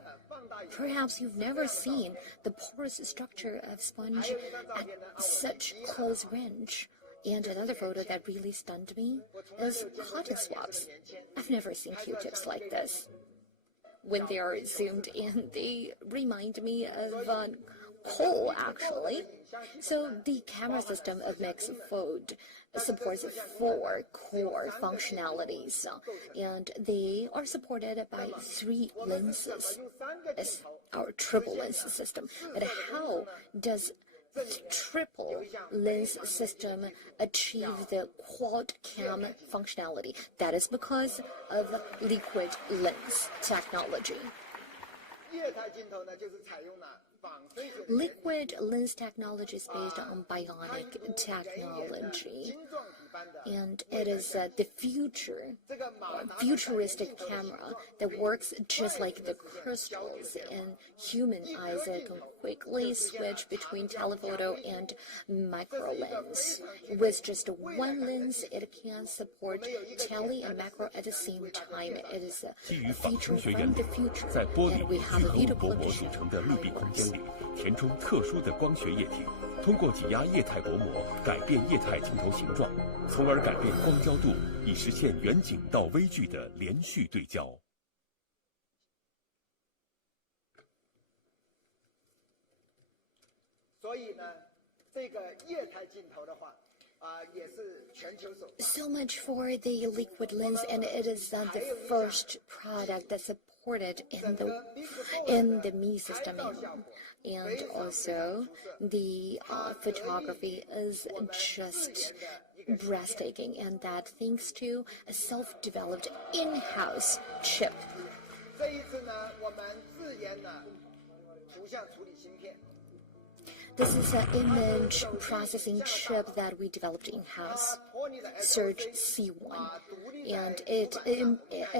Perhaps you've never seen the porous structure of sponge at such close range. And another photo that really stunned me is cotton swabs. I've never seen Q-tips like this. When they are zoomed in, they remind me of coal, actually. So the camera system of Mixfold supports 4 core functionalities, and they are supported by 3 lenses. It's our triple lens system. But how does the triple lens system achieve the quad cam functionality? That is because of liquid lens technology. Liquid lens technology is based on bionic technology, and it is the futuristic camera that works just like the crystals, and human eyes that can quickly switch between telephoto and micro lens. With just one lens, it can support tele and macro at the same time. It is a feature from the future, and we have a beautiful condition. 填充特殊的光学液体，通过挤压液态薄膜改变液态镜头形状，从而改变光焦度，以实现远景到微距的连续对焦。所以呢，这个液态镜头的话。So much for the liquid lens, and it is the first product that's supported in the Mi system, and also the photography is just breathtaking, and that thanks to a self-developed in-house chip. 这一次呢，我们自研了图像处理芯片。 This is an image processing chip that we developed in-house, Surge C1, and it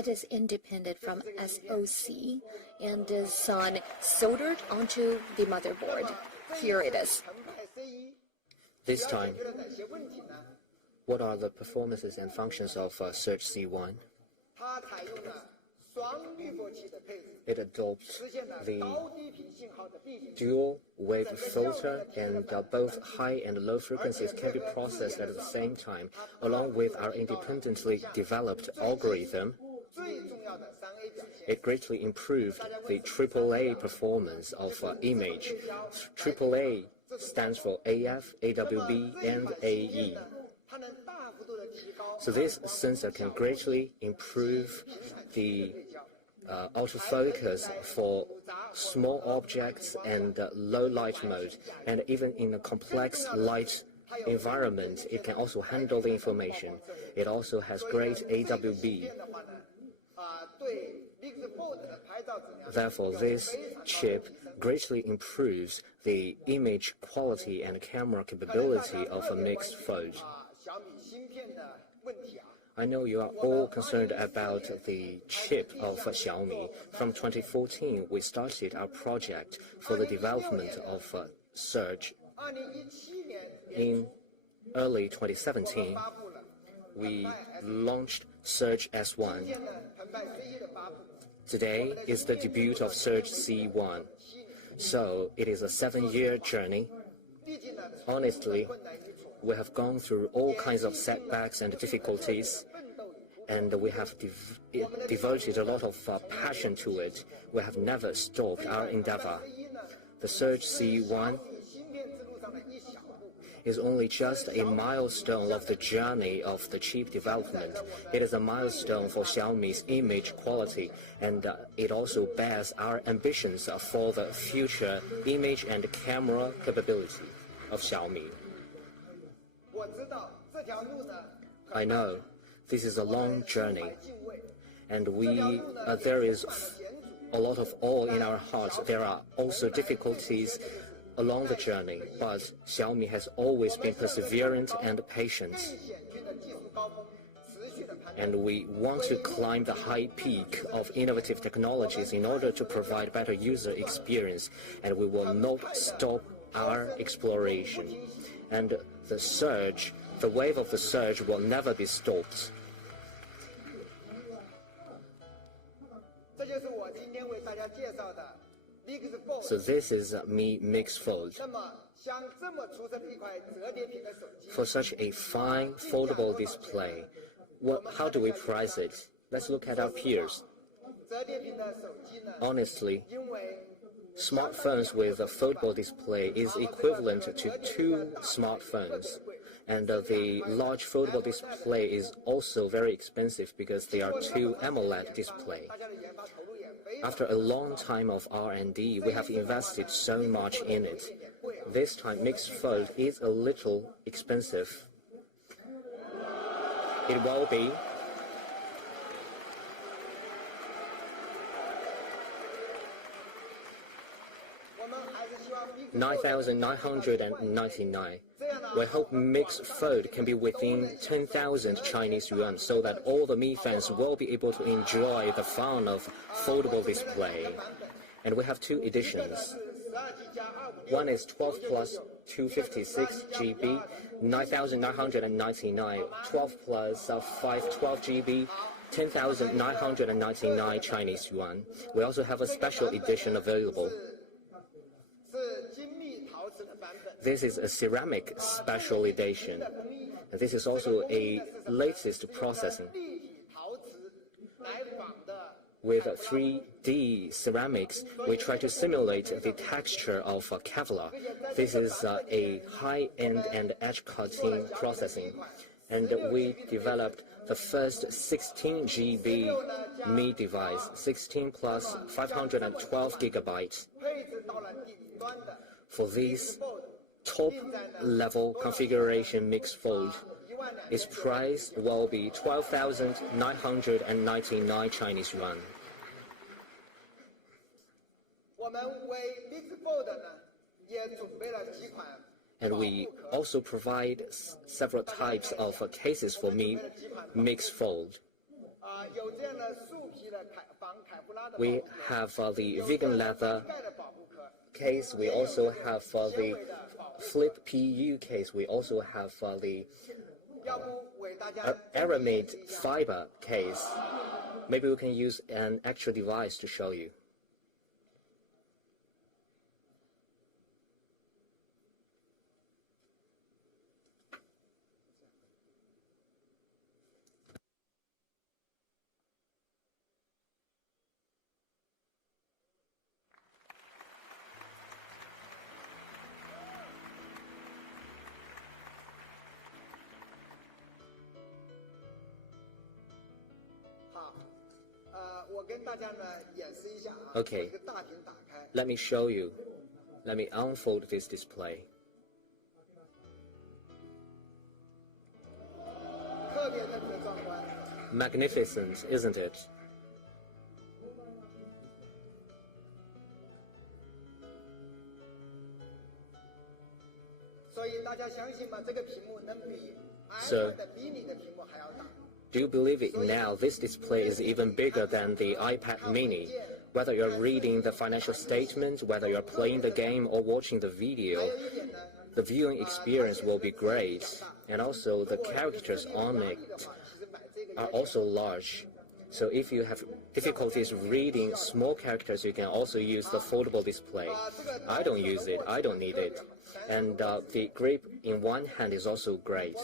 is independent from SoC and is soldered onto the motherboard. Here it is. This time, what are the performances and functions of Surge C1? It adopts the dual wave filter, and both high and low frequencies can be processed at the same time, along with our independently developed algorithm. It greatly improved the AAA performance of image. AAA stands for AF, AWB, and AE. So this sensor can greatly improve the autofocus for small objects and low light mode, and even in a complex light environment, it can also handle the information. It also has great AWB. Therefore, this chip greatly improves the image quality and camera capability of a mixed fold. I know you are all concerned about the chip of Xiaomi. From 2014, we started our project for the development of Surge. In early 2017, we launched Surge S1. Today is the debut of Surge C1. So it is a 7-year journey. Honestly, we have gone through all kinds of setbacks and difficulties, and we have devoted a lot of passion to it. We have never stopped our endeavor. The Surge C1 is only just a milestone of the journey of the chip development. It is a milestone for Xiaomi's image quality, and it also bears our ambitions for the future image and camera capability of Xiaomi. I know this is a long journey, and there is a lot of awe in our hearts. There are also difficulties along the journey, but Xiaomi has always been perseverant and patient. And we want to climb the high peak of innovative technologies in order to provide better user experience, and we will not stop our exploration. And the surge, the wave of the surge will never be stopped. So this is Mi Mix Fold. For such a fine foldable display, how do we price it? Let's look at our peers. Honestly, smartphones with a foldable display is equivalent to 2 smartphones. And the large foldable display is also very expensive because they are 2 AMOLED display. After a long time of R&D, we have invested so much in it. This time, mixed fold is a little expensive. It will be. $9,999. We hope mixed fold can be within 10,000 Chinese yuan, so that all the Mi fans will be able to enjoy the fun of foldable display. And we have 2 editions. One is 12 plus 256 GB, 9,999. 12 plus 512 GB, 10,999 Chinese yuan. We also have a special edition available. This is a ceramic special edition. This is also a latest processing. With 3D ceramics, we try to simulate the texture of Kevlar. This is a high-end and edge-cutting processing. And we developed the first 16 GB Mi device, 16 plus 512 gigabytes. For this top-level configuration mixed fold, its price will be 12,999 Chinese yuan. And we also provide several types of cases for Mi Mixed Fold. We have the vegan leather case. We also have the flip PU case, we also have the aramid fiber case. Maybe we can use an actual device to show you. Okay, let me show you. Let me unfold this display. Magnificent, isn't it? So, do you believe it now? This display is even bigger than the iPad mini. Whether you're reading the financial statement, whether you're playing the game or watching the video, the viewing experience will be great. And also the characters on it are also large. So if you have difficulties reading small characters, you can also use the foldable display. I don't use it, I don't need it. And the grip in one hand is also great.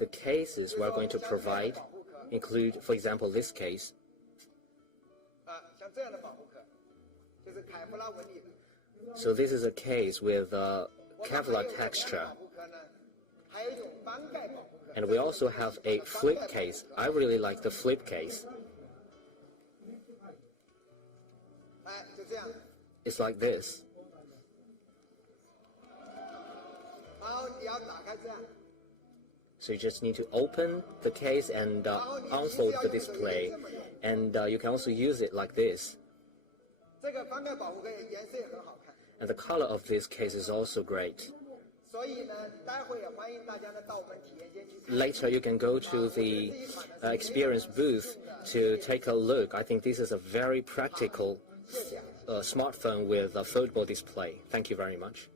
The cases we're going to provide include, for example, this case. So this is a case with Kevlar texture. And we also have a flip case. I really like the flip case. It's like this. So you just need to open the case and unfold the display. And you can also use it like this. And the color of this case is also great. Later you can go to the experience booth to take a look. I think this is a very practical smartphone with a foldable display. Thank you very much.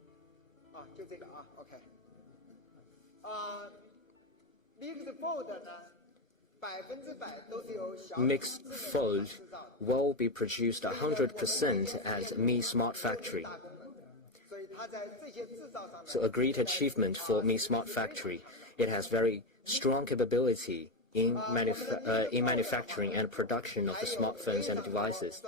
Mixed Fold will be produced 100% at Mi Smart Factory. So a great achievement for Mi Smart Factory. It has very strong capability in manufacturing and production of the smartphones and devices.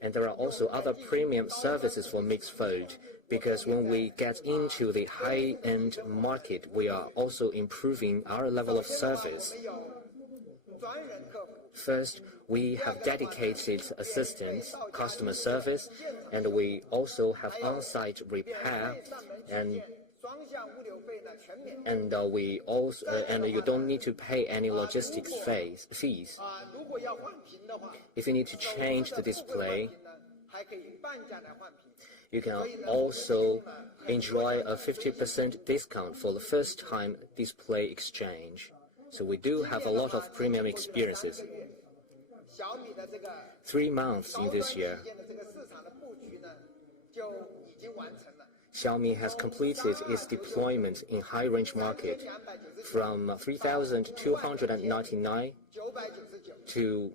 And there are also other premium services for Mixed Fold, because when we get into the high-end market, we are also improving our level of service. First, we have dedicated assistance, customer service, and we also have on-site repair, and you don't need to pay any logistics fees. If you need to change the display, you can also enjoy a 50% discount for the first-time display exchange. So we do have a lot of premium experiences. 3 months in this year, Xiaomi has completed its deployment in high-range market from 3,299 to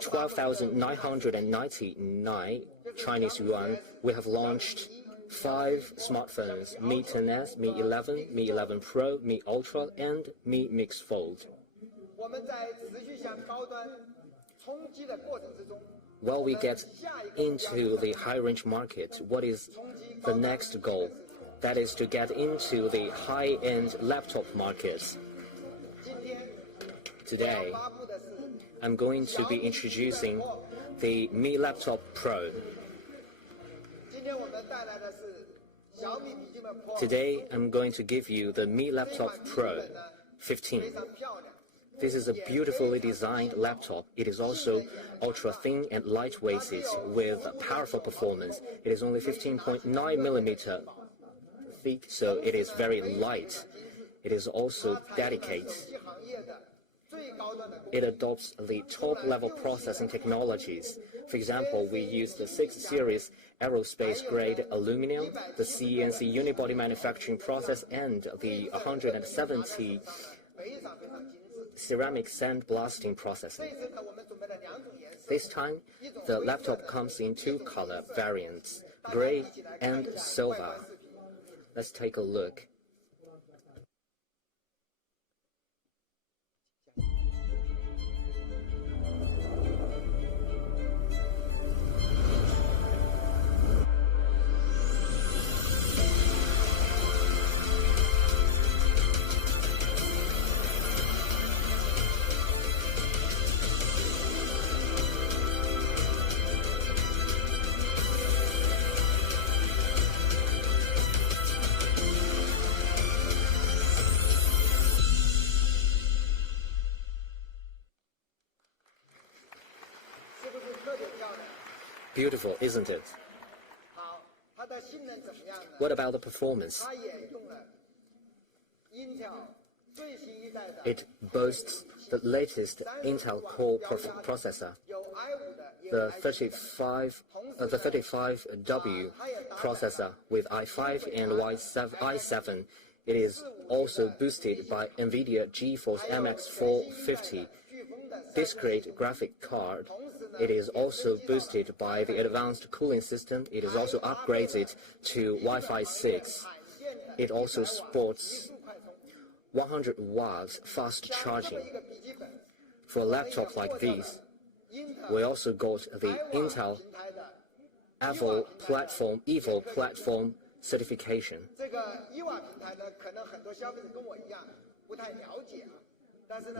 12,999 Chinese yuan. We have launched 5 smartphones: Mi 10s, Mi 11, Mi 11 Pro, Mi Ultra, and Mi Mix Fold. While we get into the high-range market, what is the next goal? That is to get into the high-end laptop markets. Today, I'm going to be introducing the Mi Laptop Pro. Today, I'm going to give you the Mi Laptop Pro 15. This is a beautifully designed laptop. It is also ultra-thin and lightweighted with powerful performance. It is only 15.9 millimeter thick, so it is very light. It is also dedicated. It adopts the top-level processing technologies. For example, we use the 6 Series aerospace-grade aluminum, the CNC unibody manufacturing process, and the 170 ceramic sandblasting processing. This time, the laptop comes in 2 color variants, gray and silver. Let's take a look. Beautiful, isn't it? What about the performance? It boasts the latest Intel Core processor, the 35W processor with i5 and i7. It is also boosted by NVIDIA GeForce MX 450 discrete graphic card. It is also boosted by the advanced cooling system. It is also upgraded to Wi-Fi 6. It also sports 100 watts fast charging. For a laptop like this, we also got the Intel Evo platform certification.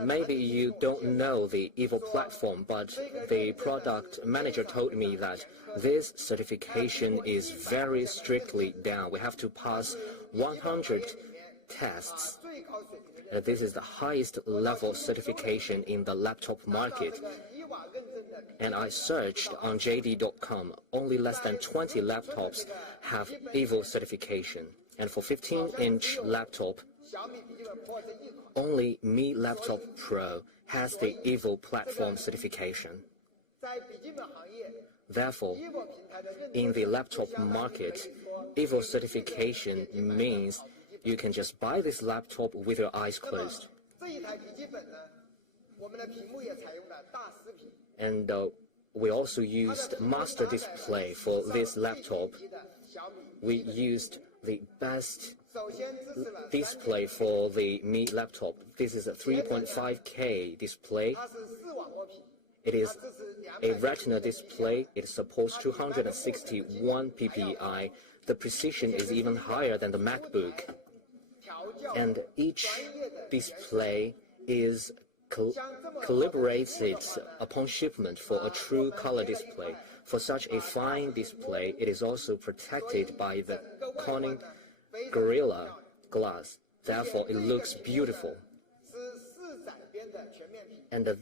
Maybe you don't know the Evo platform, but the product manager told me that this certification is very strictly done. We have to pass 100 tests. This is the highest level certification in the laptop market. And I searched on JD.com. Only less than 20 laptops have Evo certification. And for 15-inch laptop, only Mi Laptop Pro has the Evo platform certification. Therefore, in the laptop market, Evo certification means you can just buy this laptop with your eyes closed. And we also used master display for this laptop. We used the best display for the Mi laptop. This is a 3.5K display. It is a retina display. It supports 261 ppi. The precision is even higher than the MacBook. And each display is calibrated upon shipment for a true color display. For such a fine display, it is also protected by the Corning Gorilla Glass. Therefore, it looks beautiful. And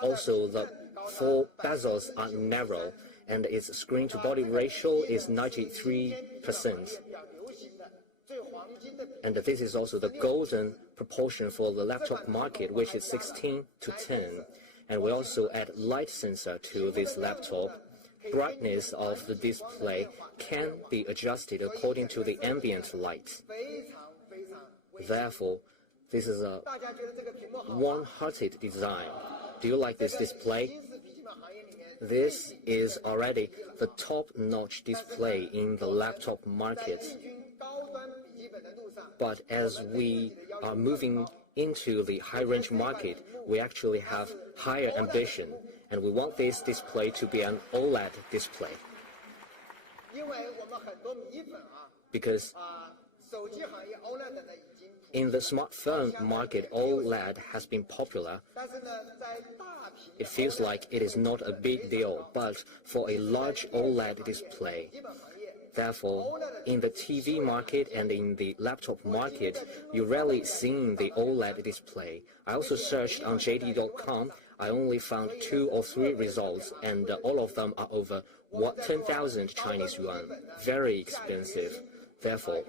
also, the 4 bezels are narrow, and its screen-to-body ratio is 93%. And this is also the golden proportion for the laptop market, which is 16:10. And we also add light sensor to this laptop. Brightness of the display can be adjusted according to the ambient light. Therefore, this is a warm-hearted design. Do you like this display? This is already the top-notch display in the laptop market. But as we are moving into the high-range market, we actually have higher ambition, and we want this display to be an OLED display. Because in the smartphone market, OLED has been popular. It feels like it is not a big deal, but for a large OLED display, therefore, in the TV market and in the laptop market, you rarely see the OLED display. I also searched on JD.com. I only found 2 or 3 results, and all of them are over 10,000 Chinese yuan. Very expensive. Therefore,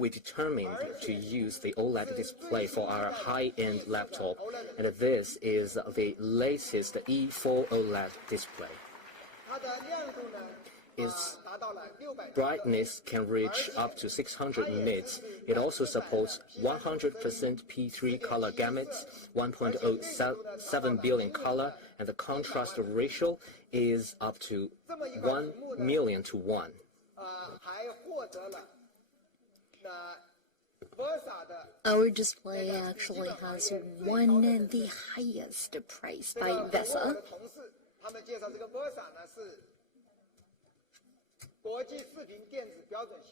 we determined to use the OLED display for our high-end laptop, and this is the latest E4 OLED display. Its brightness can reach up to 600 nits. It also supports 100% P3 color gamut, 1.07 billion color, and the contrast ratio is up to 1 million to 1. Our display actually has won the highest prize by VESA.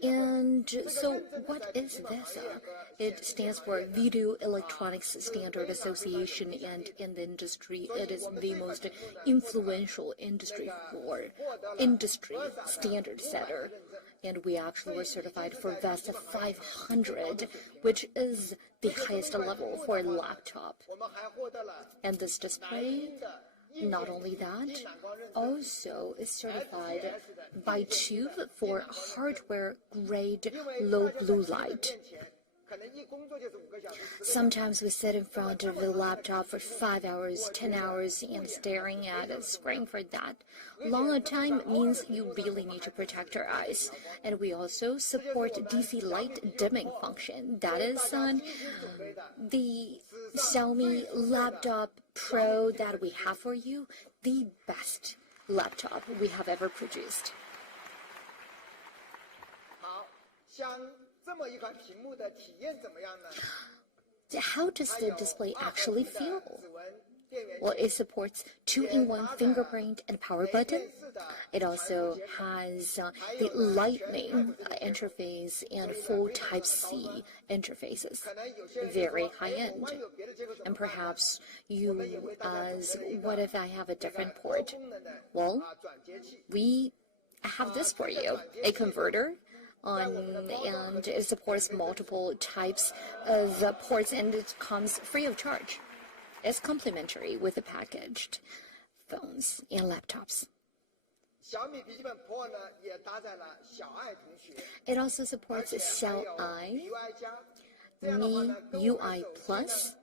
And so what is VESA? It stands for Video Electronics Standard Association, and in the industry it is the most influential industry standard setter. And we actually were certified for VESA 500, which is the highest level for a laptop. And this display, not only that, also is certified by Tues for hardware-grade low blue light. Sometimes we sit in front of the laptop for 5 hours, 10 hours, and staring at a screen for that long a time means you really need to protect your eyes. And we also support DC light dimming function. That is on the Xiaomi Laptop Pro that we have for you, the best laptop we have ever produced. How does the display actually feel? Well, it supports 2-in-1 fingerprint and power button. It also has the Lightning interface and full Type-C interfaces. Very high-end. And perhaps you ask, what if I have a different port? Well, we have this for you, a converter. And it supports multiple types of ports, and it comes free of charge. It's complimentary with the packaged phones and laptops. It also supports Xiaomi UI Plus.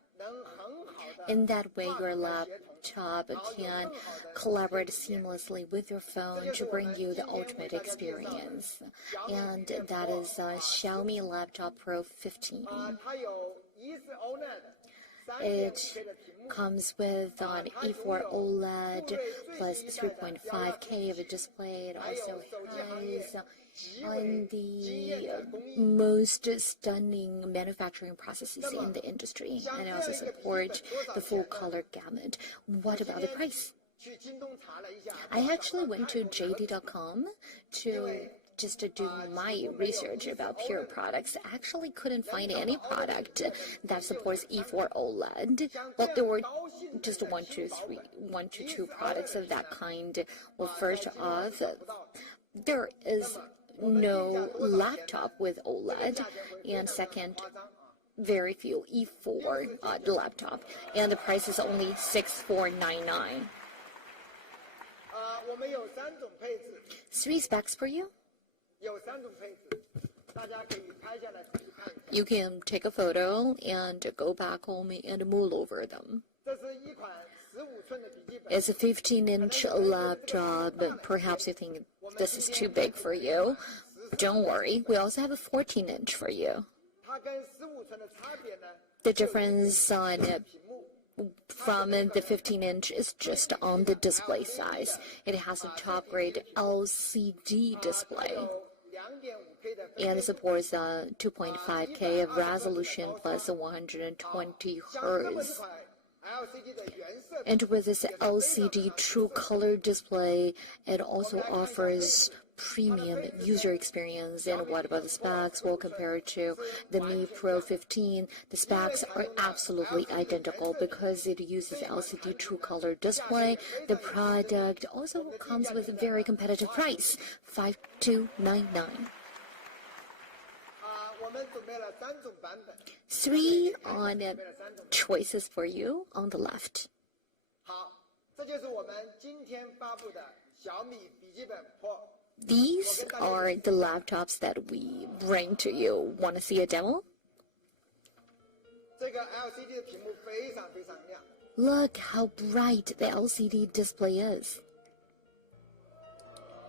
In that way, your laptop can collaborate seamlessly with your phone to bring you the ultimate experience. And that is Xiaomi Laptop Pro 15. It comes with an E4 OLED plus 3.5K of a display. It also has on the most stunning manufacturing processes in the industry, and it also supports the full color gamut. What about the price? I actually went to JD.com just to do my research about Pure products. I actually couldn't find any product that supports E4 OLED. Well, there were just one to two products of that kind. Well, first off, there is no laptop with OLED, and second, very few E4 laptop, and the price is only $6,499. 3 specs for you. You can take a photo and go back home and mull over them. It's a 15-inch laptop. Perhaps you think this is too big for you. Don't worry, we also have a 14-inch for you. The difference from the 15-inch is just on the display size. It has a top-grade LCD display, and it supports 2.5K of resolution plus 120 Hz. And with this LCD true color display, it also offers premium user experience. And what about the specs? Well, compared to the Mi Pro 15, the specs are absolutely identical because it uses LCD true color display. The product also comes with a very competitive price, $5,299. 3 on choices for you on the left. 好，这就是我们今天发布的小米笔记本 Pro these are the laptops that we bring to you. Want to see a demo? 这个 LCD 的屏幕非常非常亮， Look how bright the LCD display is.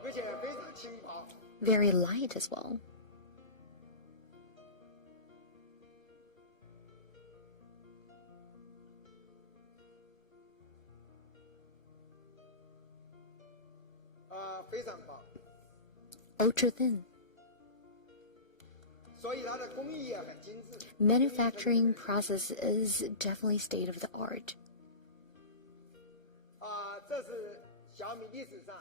而且非常轻薄。 Very light as well. 非常薄， Ultra thin. 所以它的工艺也很精致。 Manufacturing process is definitely state of the art. 这是小米历史上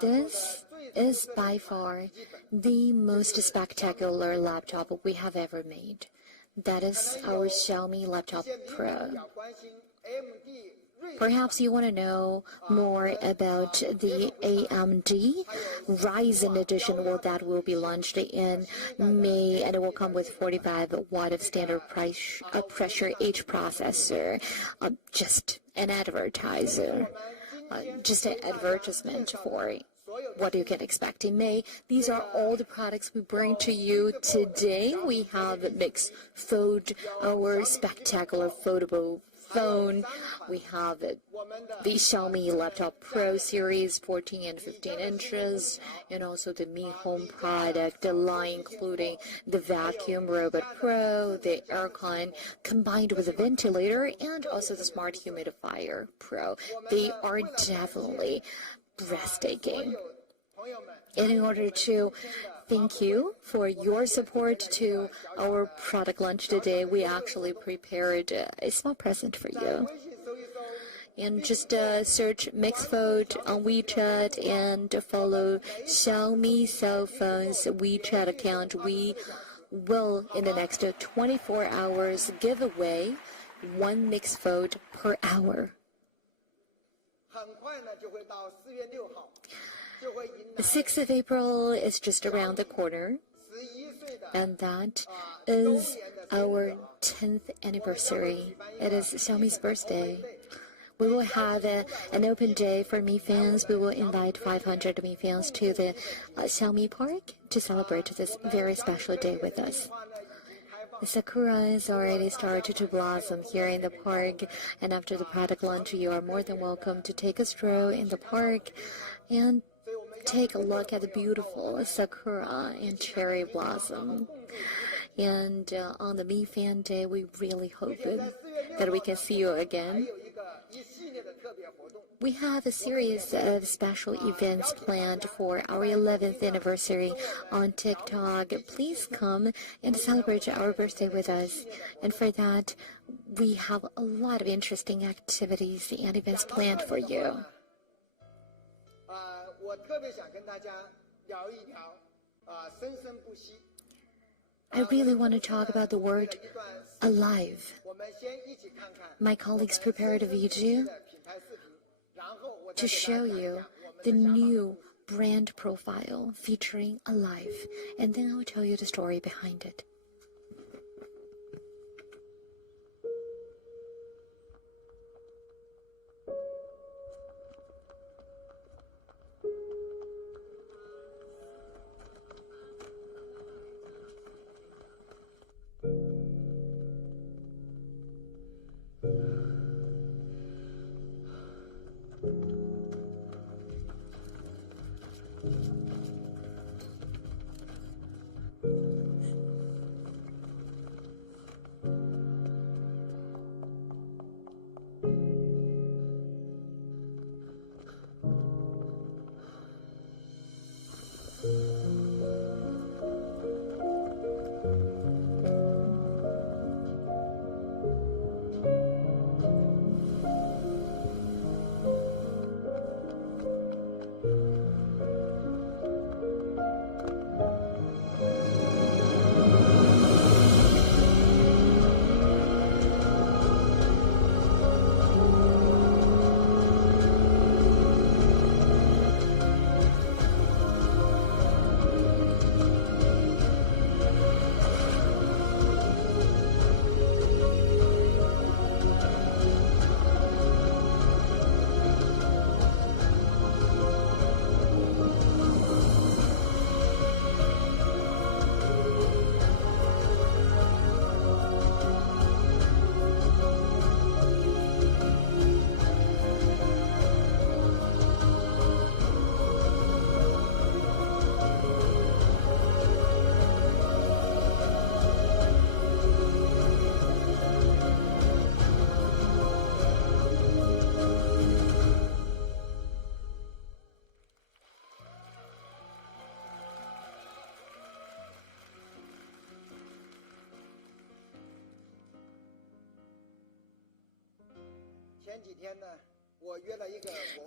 This is by far the most spectacular laptop we have ever made. That is our Xiaomi Laptop Pro. 比较关心 AMD Perhaps you want to know more about the AMD Ryzen edition. Well, that will be launched in May, and it will come with 45 watt of standard pressure H processor. Just an advertiser, just an advertisement for what you can expect in May. These are all the products we bring to you today. We have Mix Fold, our spectacular foldable phone. We have the Xiaomi Laptop Pro series, 14 and 15 inches, and also the Mi Home product, the line including the Vacuum Robot Pro, the Aircon, combined with the Ventilator, and also the Smart Humidifier Pro. They are definitely breathtaking. And in order to thank you for your support to our product launch today, we actually prepared a small present for you. And just search Mixfold on WeChat and follow Xiaomi Cell Phone's WeChat account. We will, in the next 24 hours, give away 1 Mixfold per hour. 很快呢就会到4月6号，就会迎 The 来 6th of April is just around the corner, 11岁的 and that is our 10th anniversary. It is Xiaomi's birthday. We will have an open day for Mi fans. We will invite 500 Mi fans to the Xiaomi Park to celebrate this very special day with us. The sakura is already started to blossom here in the park, and after the product launch, you are more than welcome to take a stroll in the park and take a look at the beautiful sakura and cherry blossom. And on the Mi Fan Day, we really hope that we can see you again. 一系列的特别活动。 We have a series of special events planned for our 11th anniversary on TikTok. Please come and celebrate our birthday with us. And for that, we have a lot of interesting activities and events planned for you. 我特别想跟大家聊一聊生生不息。 I really want to talk about the word alive. 我们先一起看看 My colleagues prepared a video 的品牌视频，然后我再 to 给大家 show 讲 you 讲我们 the 的想法。 new brand profile featuring alive, and then I'll tell you the story behind it.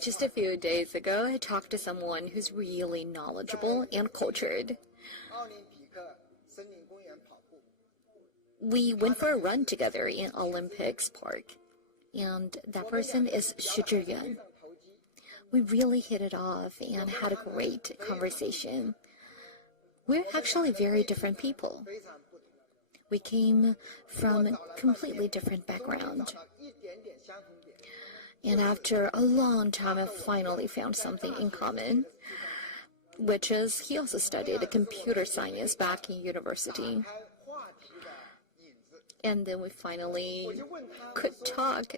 Just a few days ago, I talked to someone who's really knowledgeable and cultured. We went for a run together in Olympics Park, and that person is Xu Zhiyuan. We really hit it off and had a great conversation. We're actually very different people. We came from a completely different background. And after a long time, I finally found something in common, which is he also studied computer science back in university. And then we finally could talk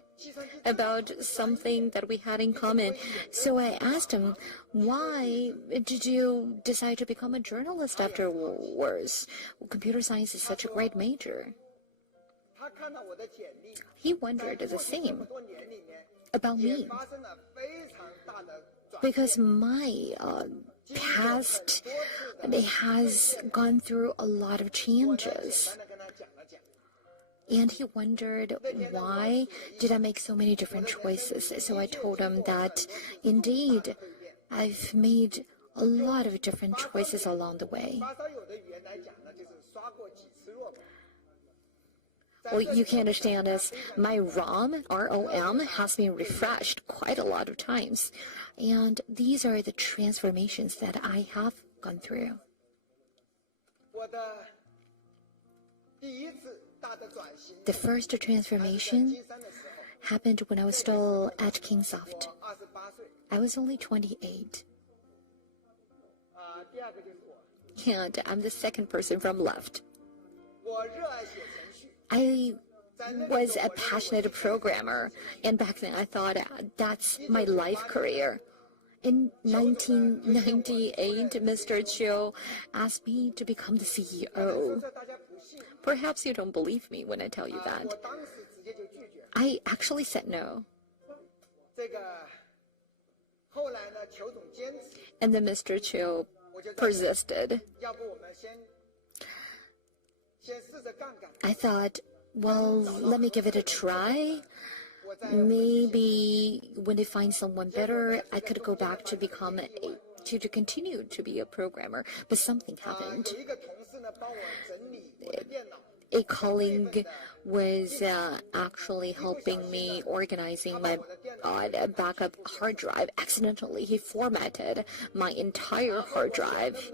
about something that we had in common. So I asked him, why did you decide to become a journalist afterwards? Well, computer science is such a great major. He wondered the same about me, because my past has gone through a lot of changes. And he wondered, why did I make so many different choices? So I told him that, indeed, I've made a lot of different choices along the way. Well, you can understand this. My ROM, R-O-M, has been refreshed quite a lot of times. And these are the transformations that I have gone through. The first transformation happened when I was still at Kingsoft. I was only 28. And I'm the second person from left. I was a passionate programmer, and back then I thought that's my life career. In 1998, Mr. Chiu asked me to become the CEO. Perhaps you don't believe me when I tell you that. I actually said no. And then Mr. Chiu persisted. I thought, well, let me give it a try. Maybe when I find someone better, I could go back to become to continue to be a programmer. But something happened. A colleague was actually helping me organizing my backup hard drive. Accidentally, he formatted my entire hard drive.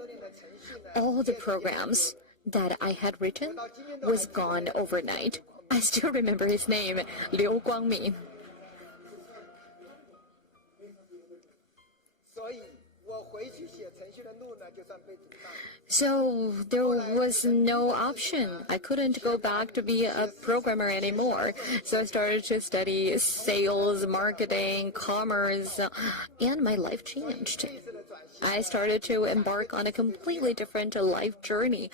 All the programs that I had written was gone overnight. I still remember his name, Liu Guangmin. So there was no option. I couldn't go back to be a programmer anymore. So I started to study sales, marketing, commerce, and my life changed. I started to embark on a completely different life journey.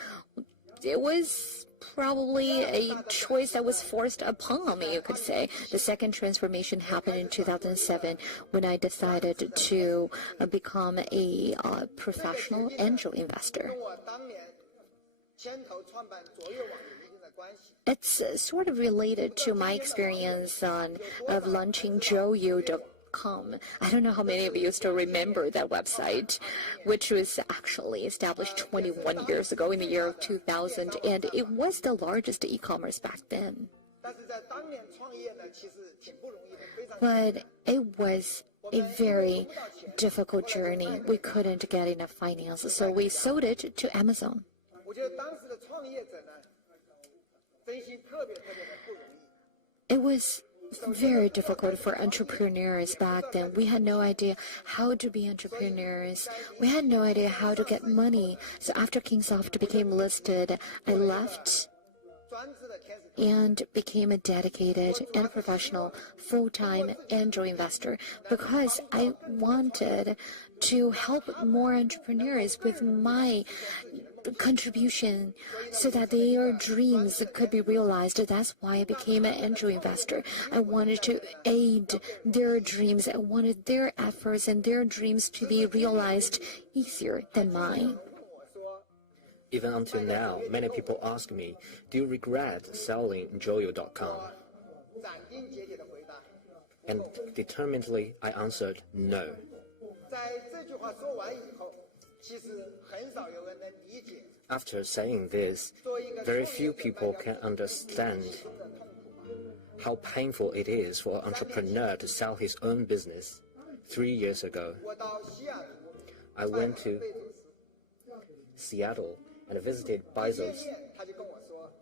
It was probably a choice that was forced upon me, you could say. The second transformation happened in 2007 when I decided to become a professional angel investor. It's sort of related to my experience of launching Zhouyu.com. I don't know how many of you still remember that website, which was actually established 21 years ago in the year of 2000, and it was the largest e-commerce back then. But it was a very difficult journey. We couldn't get enough finance, so we sold it to Amazon. It was very difficult for entrepreneurs back then. We had no idea how to be entrepreneurs. We had no idea how to get money. So after Kingsoft became listed, I left and became a dedicated and professional full-time angel investor because I wanted to help more entrepreneurs with my contribution so that their dreams could be realized. That's why I became an angel investor. I wanted to aid their dreams. I wanted their efforts and their dreams to be realized easier than mine. Even until now, many people ask me, do you regret selling Zhouyu.com? And determinedly, I answered no. 在这句话说完以后，其实很少有人能理解 After saying this, very few people can understand how painful it is for an entrepreneur to sell his own business. 3 years ago, 我到西雅图 I went to Seattle and visited Bezos. 他就跟我说，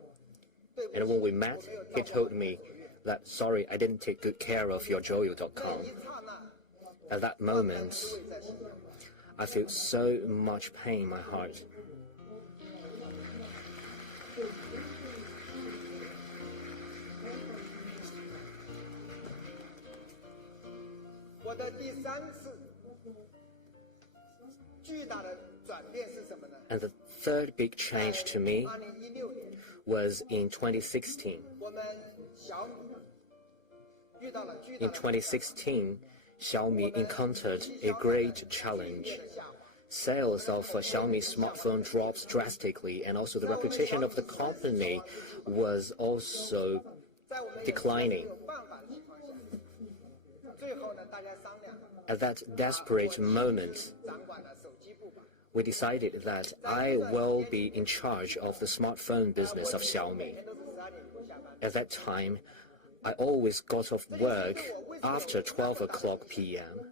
对不 And when we met, he told me that, sorry, I didn't take good care of your Joyo.com. 一刹那， At that moment, I felt so much pain in my heart. 我的第三次巨大的转变是什么呢？ And the third big change to me 2016年， was in 2016. 我们小米遇到了巨大 In 的 2016, Xiaomi encountered a great challenge. Sales of Xiaomi smartphone dropped drastically, and also the reputation of the company was also 在我们 declining. 没有办法的情况下，最后呢，大家商量， At that desperate moment, 掌管了手机部吧。 we decided that I will be in charge of the smartphone business of Xiaomi. 都是12点多下班。 At that time, I always got off work after 12 o'clock p.m.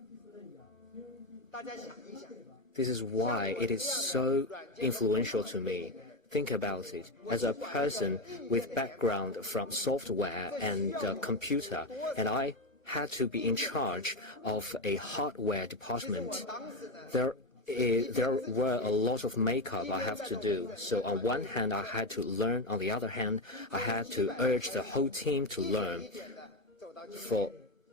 大家想一想， This is why it is so influential to me. Think about it. As a person with background from software and computer, and I had to be in charge of a hardware department. There were a lot of makeup I have to do. So on one hand, I had to learn. On the other hand, I had to urge the whole team to learn. For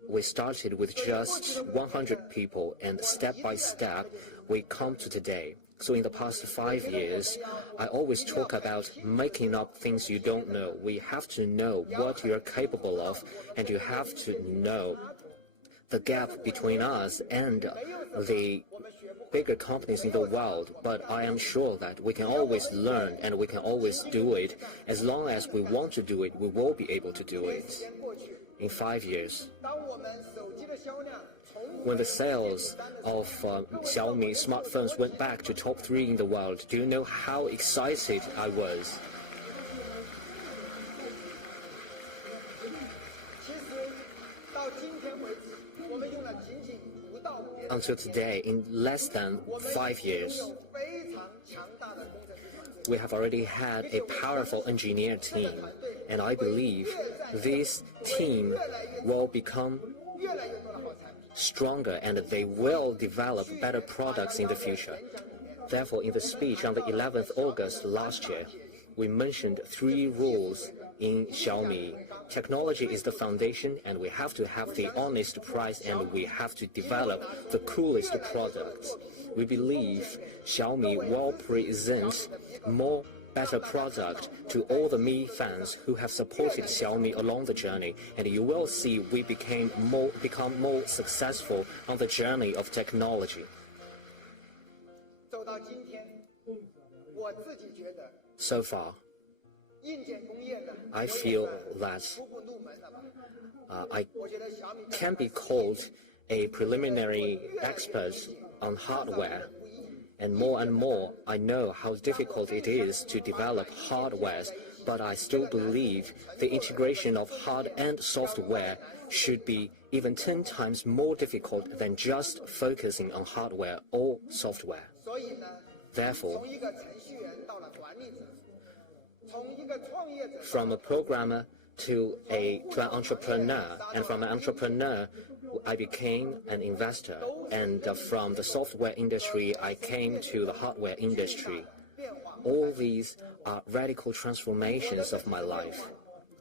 we started with just 100 people, and step by step, we come to today. So in the past 5 years, I always talk about making up things you don't know. We have to know what you're capable of, and you have to know the gap between us and the bigger companies in the world. But I am sure that we can always learn and we can always do it. As long as we want to do it, we will be able to do it. In 5 years, 当我们手机的销量从 when the sales of Xiaomi smartphones went back to top 3 in the world, do you know how excited I was? 其实到今天为止，我们用了仅仅5到5年， Until today, in less than 5 years, 非常强大的工程师团队。 we have already had a powerful engineer team, and I believe this team will become 越来越多的好产品。 stronger and they will develop better products in the future. Therefore, in the speech on the 11th August last year, we mentioned 3 rules in Xiaomi. Technology is the foundation, and we have to have the honest price, and we have to develop the coolest products. We believe Xiaomi will present more better product to all the Mi fans who have supported Xiaomi along the journey, and you will see we become more successful on the journey of technology. 走到今天，我自己觉得 So far, 硬件工业呢， I feel that 初步入门了吧？ I 我觉得小米 can be called a preliminary expert on hardware. And more, I know how difficult it is to develop hardware, but I still believe the integration of hard and software should be even 10 times more difficult than just focusing on hardware or software. 所以呢， Therefore, 从一个程序员到了管理者，从一个创业者 from a programmer to an entrepreneur, and from an entrepreneur, I became an investor, and from the software industry, I came to the hardware industry. All these are radical transformations of my life.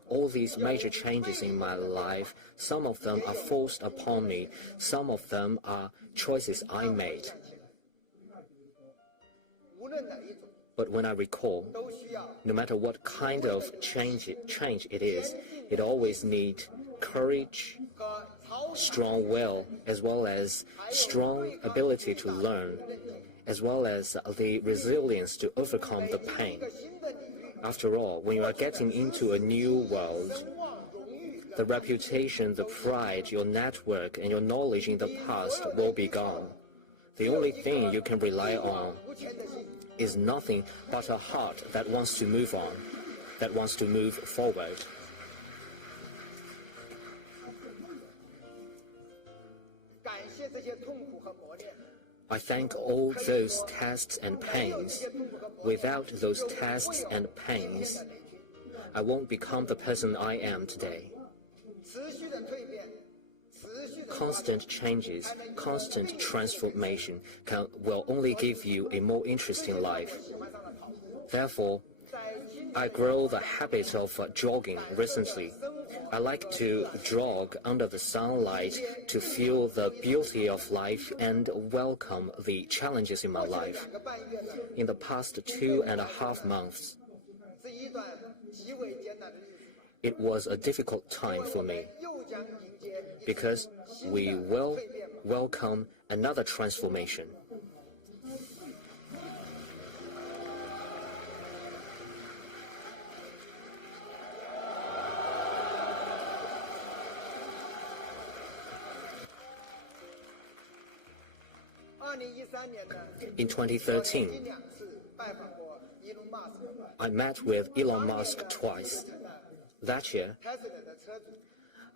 All these major changes in my life, some of them are forced upon me, some of them are choices I made. 无论哪一种， But when I recall, 都需要 no matter what kind of change it is, it always needs courage, 和超 strong will, as well as strong ability to learn, as well as the resilience to overcome the pain. 新的领域， After all, when you are getting into a new world, 声望、荣誉、人 the reputation, the pride, your network, and your knowledge in the past will be gone. The only thing you can rely on is nothing but a heart that wants to move on, that wants to move forward. I thank all those tests and pains. Without those tests and pains, I won't become the person I am today. Constant changes, constant transformation will only give you a more interesting life. Therefore, I grow the habit of jogging recently. I like to jog under the sunlight to feel the beauty of life and welcome the challenges in my life. In the past 2.5 months, it was a difficult time for me because we will welcome another transformation. In 2013, I met with Elon Musk twice. That year,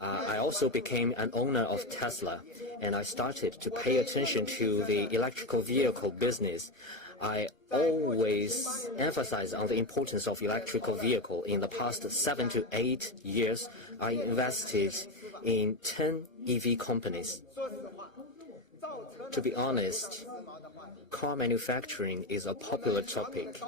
I also became an owner of Tesla, and I started to pay attention to the electrical vehicle business. I always emphasize on the importance of electrical vehicle. In the past 7 to 8 years, I invested in 10 EV companies. To be honest, car manufacturing is a popular topic.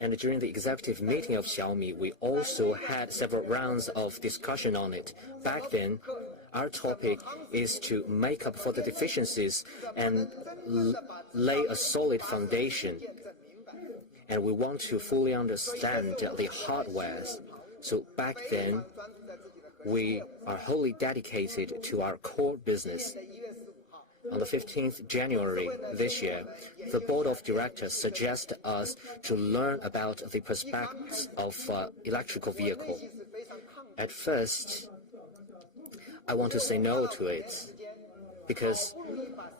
And during the executive meeting of Xiaomi, we also had several rounds of discussion on it. Back then, our topic is to make up for the deficiencies and lay a solid foundation. And we want to fully understand the hardwares. So back then, we are wholly dedicated to our core business. On the 15th January this year, the board of directors suggested us to learn about the prospects of electrical vehicle. At first, I want to say no to it because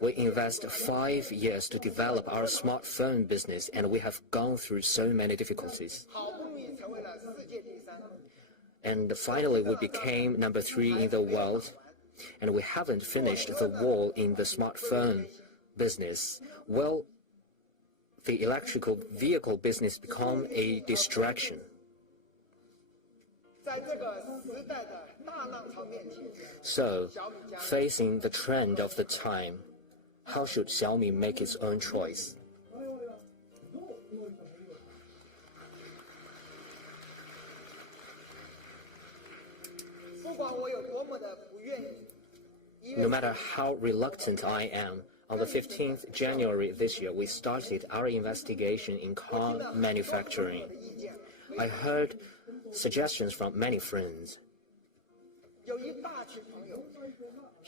we invest 5 years to develop our smartphone business and we have gone through so many difficulties. And finally, we became number 3 in the world, and we haven't finished the war in the smartphone business. Well, the electrical vehicle business became a distraction. So, facing the trend of the time, how should Xiaomi make its own choice? No matter how reluctant I am, on the 15th January this year, we started our investigation in car manufacturing. I heard suggestions from many friends.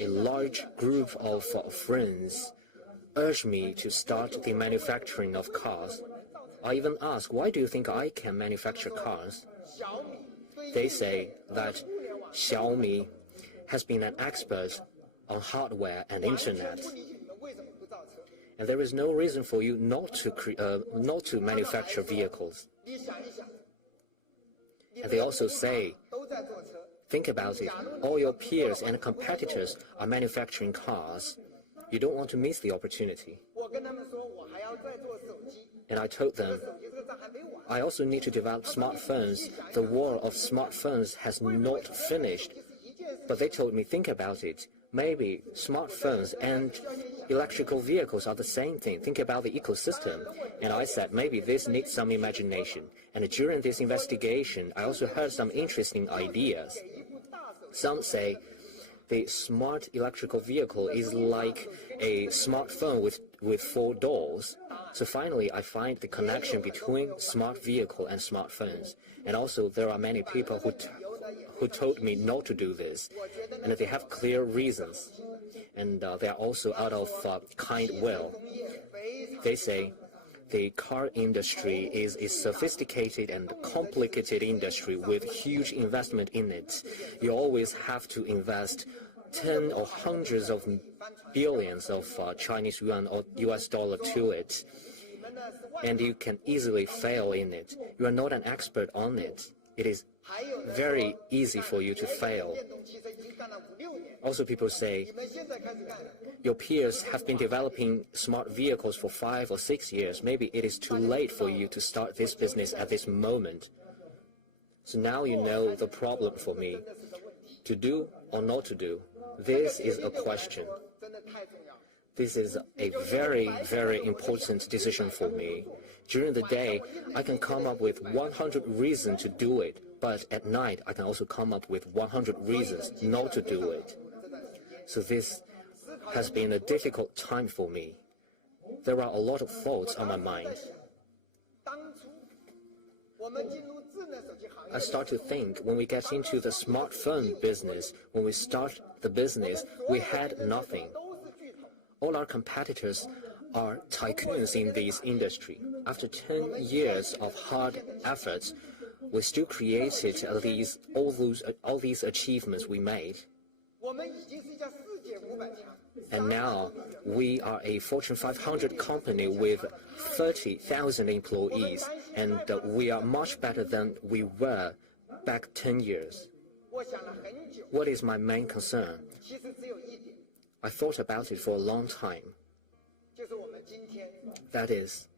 A large group of friends urged me to start the manufacturing of cars. I even asked, why do you think I can manufacture cars? They say that Xiaomi has been an expert on hardware and internet, and there is no reason for you not to manufacture vehicles. And they also say, think about it, all your peers and competitors are manufacturing cars. You don't want to miss the opportunity. And I told them, I also need to develop smartphones. The war of smartphones has not finished. But they told me, think about it. Maybe smartphones and electrical vehicles are the same thing. Think about the ecosystem. And I said, maybe this needs some imagination. And during this investigation, I also heard some interesting ideas. Some say the smart electrical vehicle is like a smartphone with 4 doors. So finally, I find the connection between smart vehicle and smartphones. And also, there are many people who told me not to do this, and they have clear reasons, and they are also out of kind will. They say the car industry is a sophisticated and complicated industry with huge investment in it. You always have to invest 10 or hundreds of billions of Chinese yuan or US dollar to it. And you can easily fail in it. You are not an expert on it. It is very easy for you to fail. Also, people say, your peers have been developing smart vehicles for 5 or 6 years. Maybe it is too late for you to start this business at this moment. So now you know the problem for me. To do or not to do, this is a question. This is a very, very important decision for me. During the day, I can come up with 100 reasons to do it, but at night, I can also come up with 100 reasons not to do it. So this has been a difficult time for me. There are a lot of thoughts on my mind. I start to think when we get into the smartphone business, when we start the business, we had nothing. All our competitors are tycoons in this industry. After 10 years of hard efforts, we still created all these achievements we made. And now we are a Fortune 500 company with 30,000 employees, and we are much better than we were back 10 years. What is my main concern? I thought about it for a long time. That is,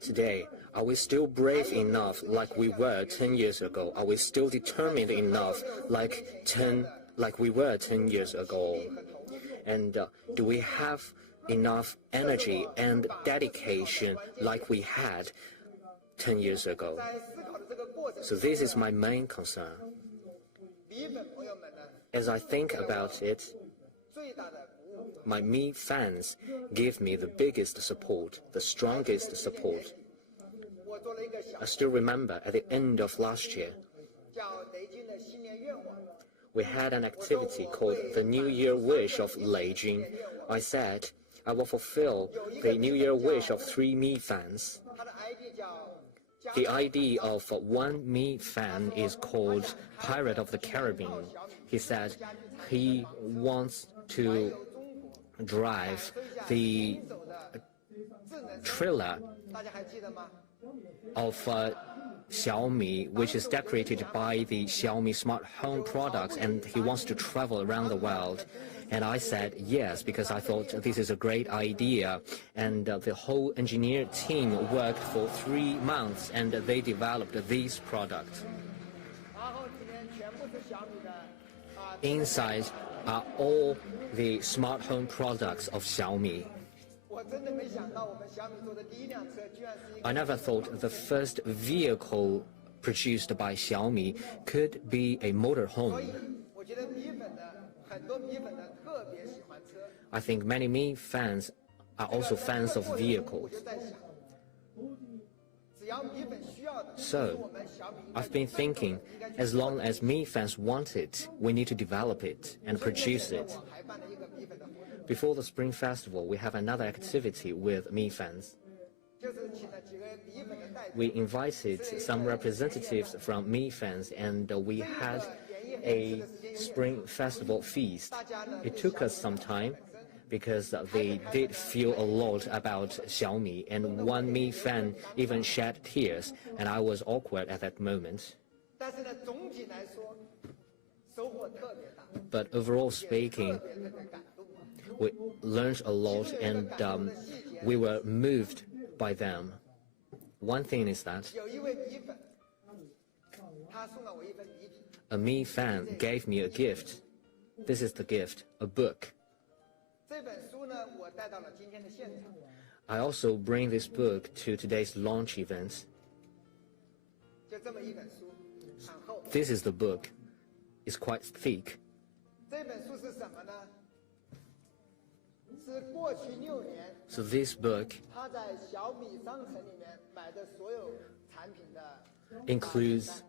today, are we still brave enough like we were 10 years ago? Are we still determined enough like we were 10 years ago? And do we have enough energy and dedication like we had 10 years ago? So this is my main concern. As I think about it, my Mi fans give me the biggest support, the strongest support. I still remember at the end of last year, we had an activity called the New Year Wish of Leijing. I said, I will fulfill the New Year wish of 3 Mi fans. The idea of one Mi fan is called Pirate of the Caribbean. He said he wants to drive the trailer of Xiaomi, which is decorated by the Xiaomi smart home products, and he wants to travel around the world. And I said yes, because I thought this is a great idea. And the whole engineer team worked for 3 months, and they developed this product. Inside are all the smart home products of Xiaomi. I never thought the first vehicle produced by Xiaomi could be a motorhome. I think many Mi fans are also fans of vehicles. So, I've been thinking, as long as Mi fans want it, we need to develop it and produce it. Before the Spring Festival, we have another activity with Mi fans. We invited some representatives from Mi fans, and we had a Spring Festival feast. It took us some time, because they did feel a lot about Xiaomi, and one Mi fan even shed tears, and I was awkward at that moment. But overall speaking, we learned a lot, and we were moved by them. One thing is that a Mi fan gave me a gift. This is the gift, a book. I also bring this book to today's launch event. This is the book. It's quite thick. So this book includes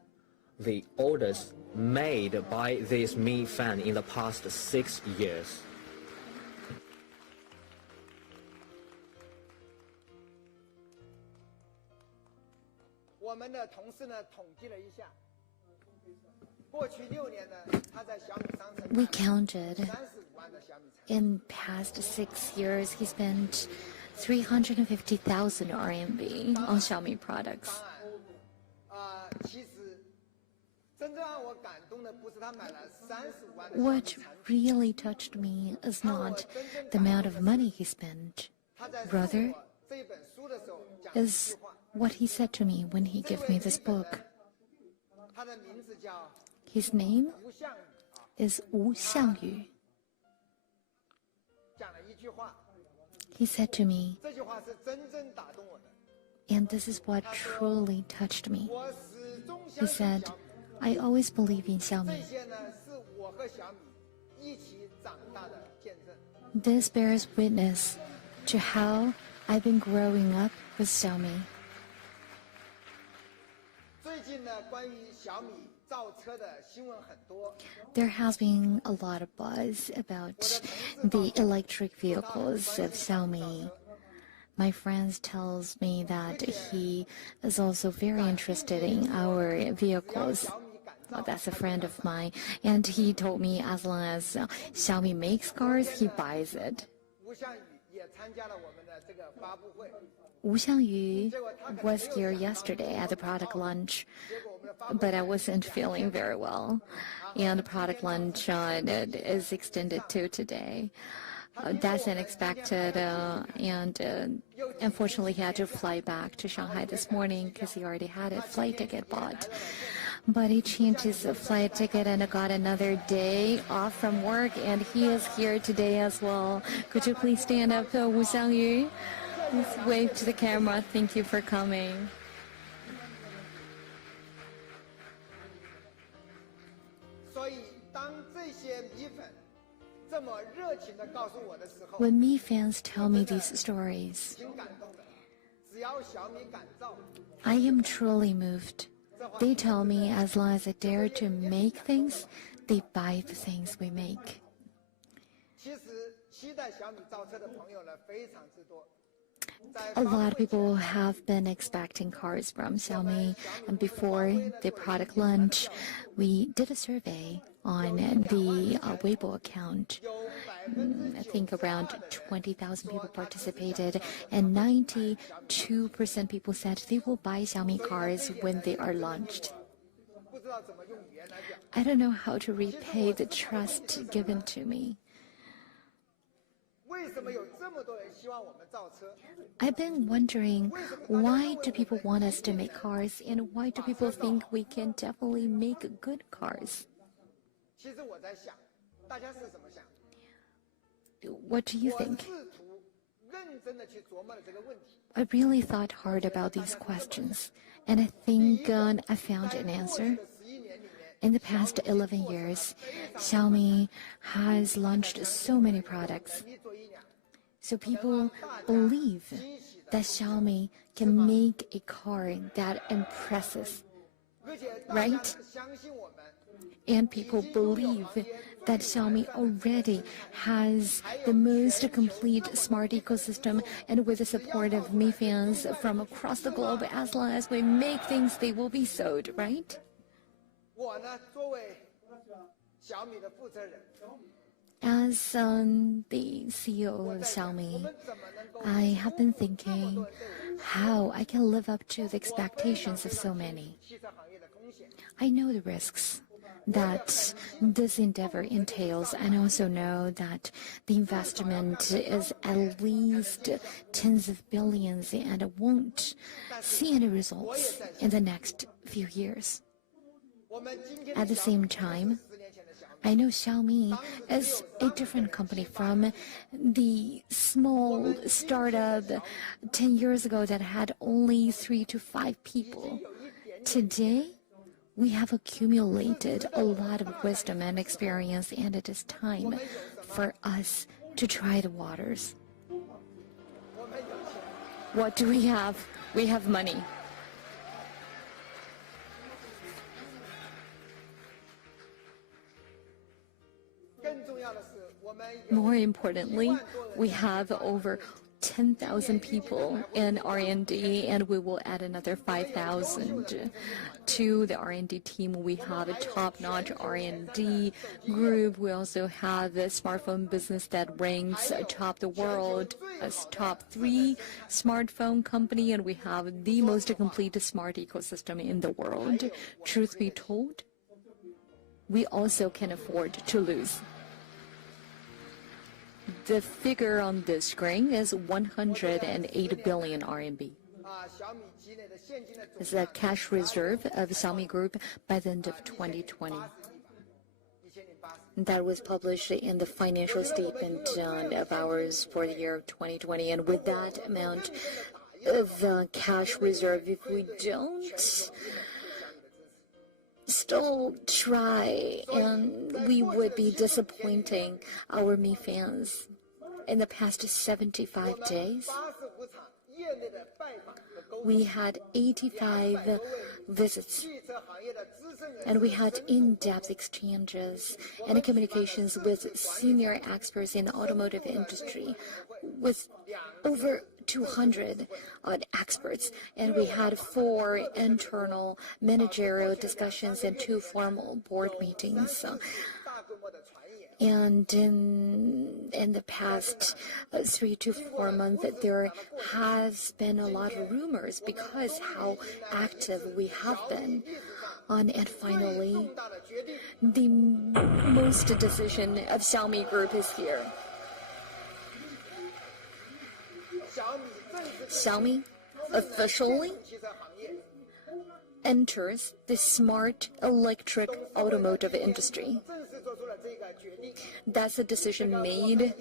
the orders made by this Mi fan in the past 6 years. 我们的同事呢统计了一下，过去6年呢，他在小米商城 We counted 35万的小米产品。 in past 6 years he spent 350,000 RMB on Xiaomi products. 其实真正让我感动的不是他买了35万的小米 What 产品， really touched me is not the amount of money he spent, 他在送 rather 我这本书的时候讲了一 is 句话。 what he said to me when he 这 gave 位 me this 日本 book. 人，他的名字叫 His name 吴向宇 is Wu Xiangyu. 讲了一句话， He said to me, 这句话是真正打动我的。 and this is what truly touched me. 我始终 He 相信 said, 小米， I always believe in 这 Xiaomi. 些呢是我和小米一起长大的见证。 This bears witness to how I've been growing up with Xiaomi. 最近呢，关于小米造车的新闻很多， There has been a lot of buzz about the electric vehicles of Xiaomi. My friends tells me that he is also very interested in our vehicles. 小米改造 That's a friend of mine, and he told me as long as Xiaomi makes cars, he buys it. 吴向宇也参加了我们的这个发布会， Wu Xiangyu was here yesterday at the product lunch, 结果我们的发布 but I wasn't feeling very well, and the product lunch is extended to today. That's unexpected, and unfortunately he had to fly back to Shanghai this morning because he already had a flight ticket bought. But he changed his flight ticket and got another day off from work, and he is here today as well. Could you please stand up, Wu Xiangyu? Please wave to the camera. Thank you for coming. 所以当这些米粉这么热情地告诉我的时候， When Mi fans tell me these stories, 挺感动的。只要小米敢造， I am truly moved. They tell me as long as I dare to make things, they buy the things we make. 其实期待小米造车的朋友呢非常之多。在 A 发布 lot of 会前 people have been expecting cars from Xiaomi, and before the product launch, we did a survey on the Weibo account. 有 I think around 20,000 people participated, and 92% people said they will buy Xiaomi cars when they are launched. 不知道怎么用语言来表。 I don't know how to repay the trust given to me. 为什么有这么多人希望我们造车？ I've been wondering, why do people want us to make cars, and why do people think we can definitely make good cars? 其实我在想，大家是怎么想？ What do you 我 think? 试图认真的去琢磨了这个问题。 I really thought hard about these questions, and I think I found an 在 answer. 过去的11年里面， In the past 11 years, Xiaomi has launched so many products. 你做一辆， So people believe that Xiaomi can make a car that impresses, 而且大家 Right. 相信我们。 and people believe that Xiaomi already has the most complete smart ecosystem, and with the support of Mi fans from across the globe, as long as we make things, they will be sold, right? 我呢，作为小米的负责人， As the CEO of Xiaomi, 我们怎么能够 I have been thinking how I can live up to the expectations of so many. 汽车行业的风险？ I know the risks that this endeavor entails, and I also know that the investment is at least tens of billions, and I won't see any results in the next few years. 我们今天 At the same time, 10年前的小米， I know Xiaomi is a different company from the small startup 10 years ago that had only 3 to 5 people. Today, we have accumulated a lot of wisdom and experience, and it is time for us to try the waters. 我们有钱， What do we have? We have money. 更重要的是，我们有 More importantly, we have over 10,000 people in R&D, and we will add another 5,000 to the R&D team. We have a top-notch R&D group. We also have a smartphone business that ranks atop the world as top 3 smartphone company, and we have the most complete smart ecosystem in the world. Truth be told, we also can afford to lose. The figure on the screen is 108 billion RMB. It's the cash reserve of Xiaomi Group by the end of 2020. That was published in the financial statement of ours for the year of 2020. And with that amount of cash reserve, if we don't still try, and we would be disappointing our Mi fans. In the past 75 days, we had 85 visits, and we had in-depth exchanges and communications with senior experts in the automotive industry, with over 200 experts, and we had 4 internal managerial discussions and 2 formal board meetings. And in the past 3 to 4 months, there has been a lot of rumors because how active we have been. And finally, the most decision of Xiaomi Group is here. Xiaomi officially enters the smart electric automotive industry. That's a decision made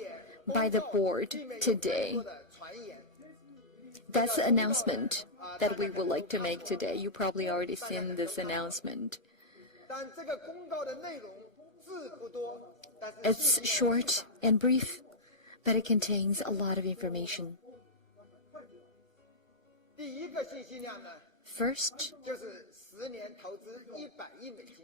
by the board today. That's the announcement that we would like to make today. You probably already seen this announcement. It's short and brief, but it contains a lot of information. First,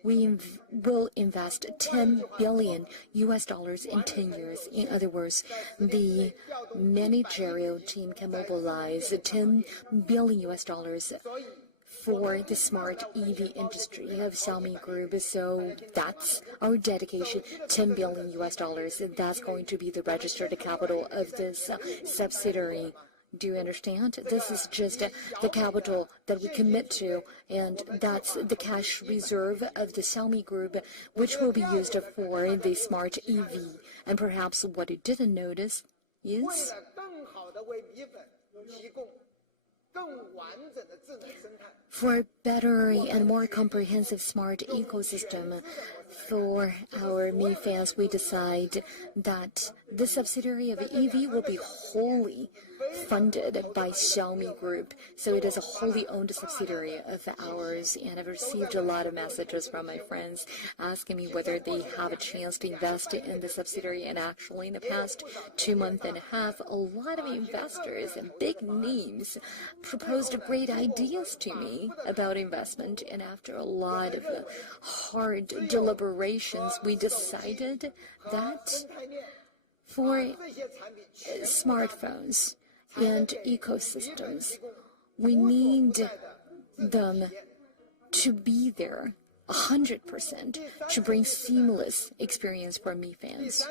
we will invest $10 billion in 10 years. In other words, the managerial team can mobilize $10 billion for the smart EV industry of Xiaomi Group. So that's our dedication, $10 billion. That's going to be the registered capital of this subsidiary. Do you understand? This is just the capital that we commit to, and that's the cash reserve of the Xiaomi Group, which will be used for the smart EV. And perhaps what you didn't notice is for a better and more comprehensive smart ecosystem for our Mi fans, we decide that the subsidiary of EV will be wholly funded by Xiaomi Group. So it is a wholly owned subsidiary of ours, and I've received a lot of messages from my friends asking me whether they have a chance to invest in the subsidiary. And actually, in the past 2.5 months, a lot of investors and big names proposed great ideas to me about investment. And after a lot of hard deliberations, we decided that for smartphones and ecosystems, we need them to be there 100% to bring seamless experience for Mi fans.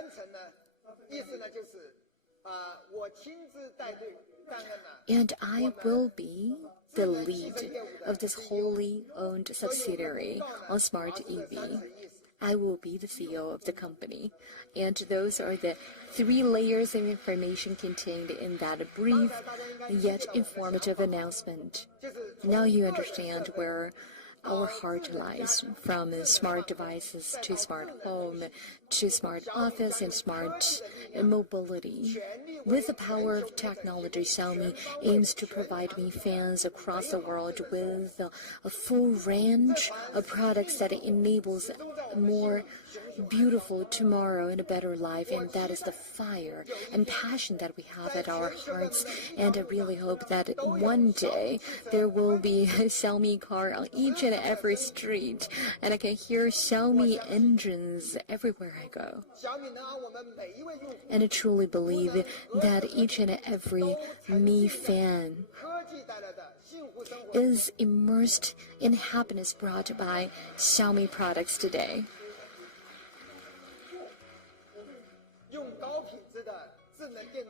And I will be the lead of this wholly owned subsidiary on smart EV. I will be the CEO of the company. And those are the 3 layers of information contained in that brief yet informative announcement. Now you understand where our heart lies, from smart devices to smart home to smart office and smart mobility. With the power of technology, Xiaomi aims to provide Mi fans across the world with a full range of products that enables a more beautiful tomorrow and a better life, and that is the fire and passion that we have at our hearts. And I really hope that one day there will be a Xiaomi car on each and every street, and I can hear Xiaomi engines everywhere I go. And I truly believe that each and every Mi fan is immersed in happiness brought by Xiaomi products today.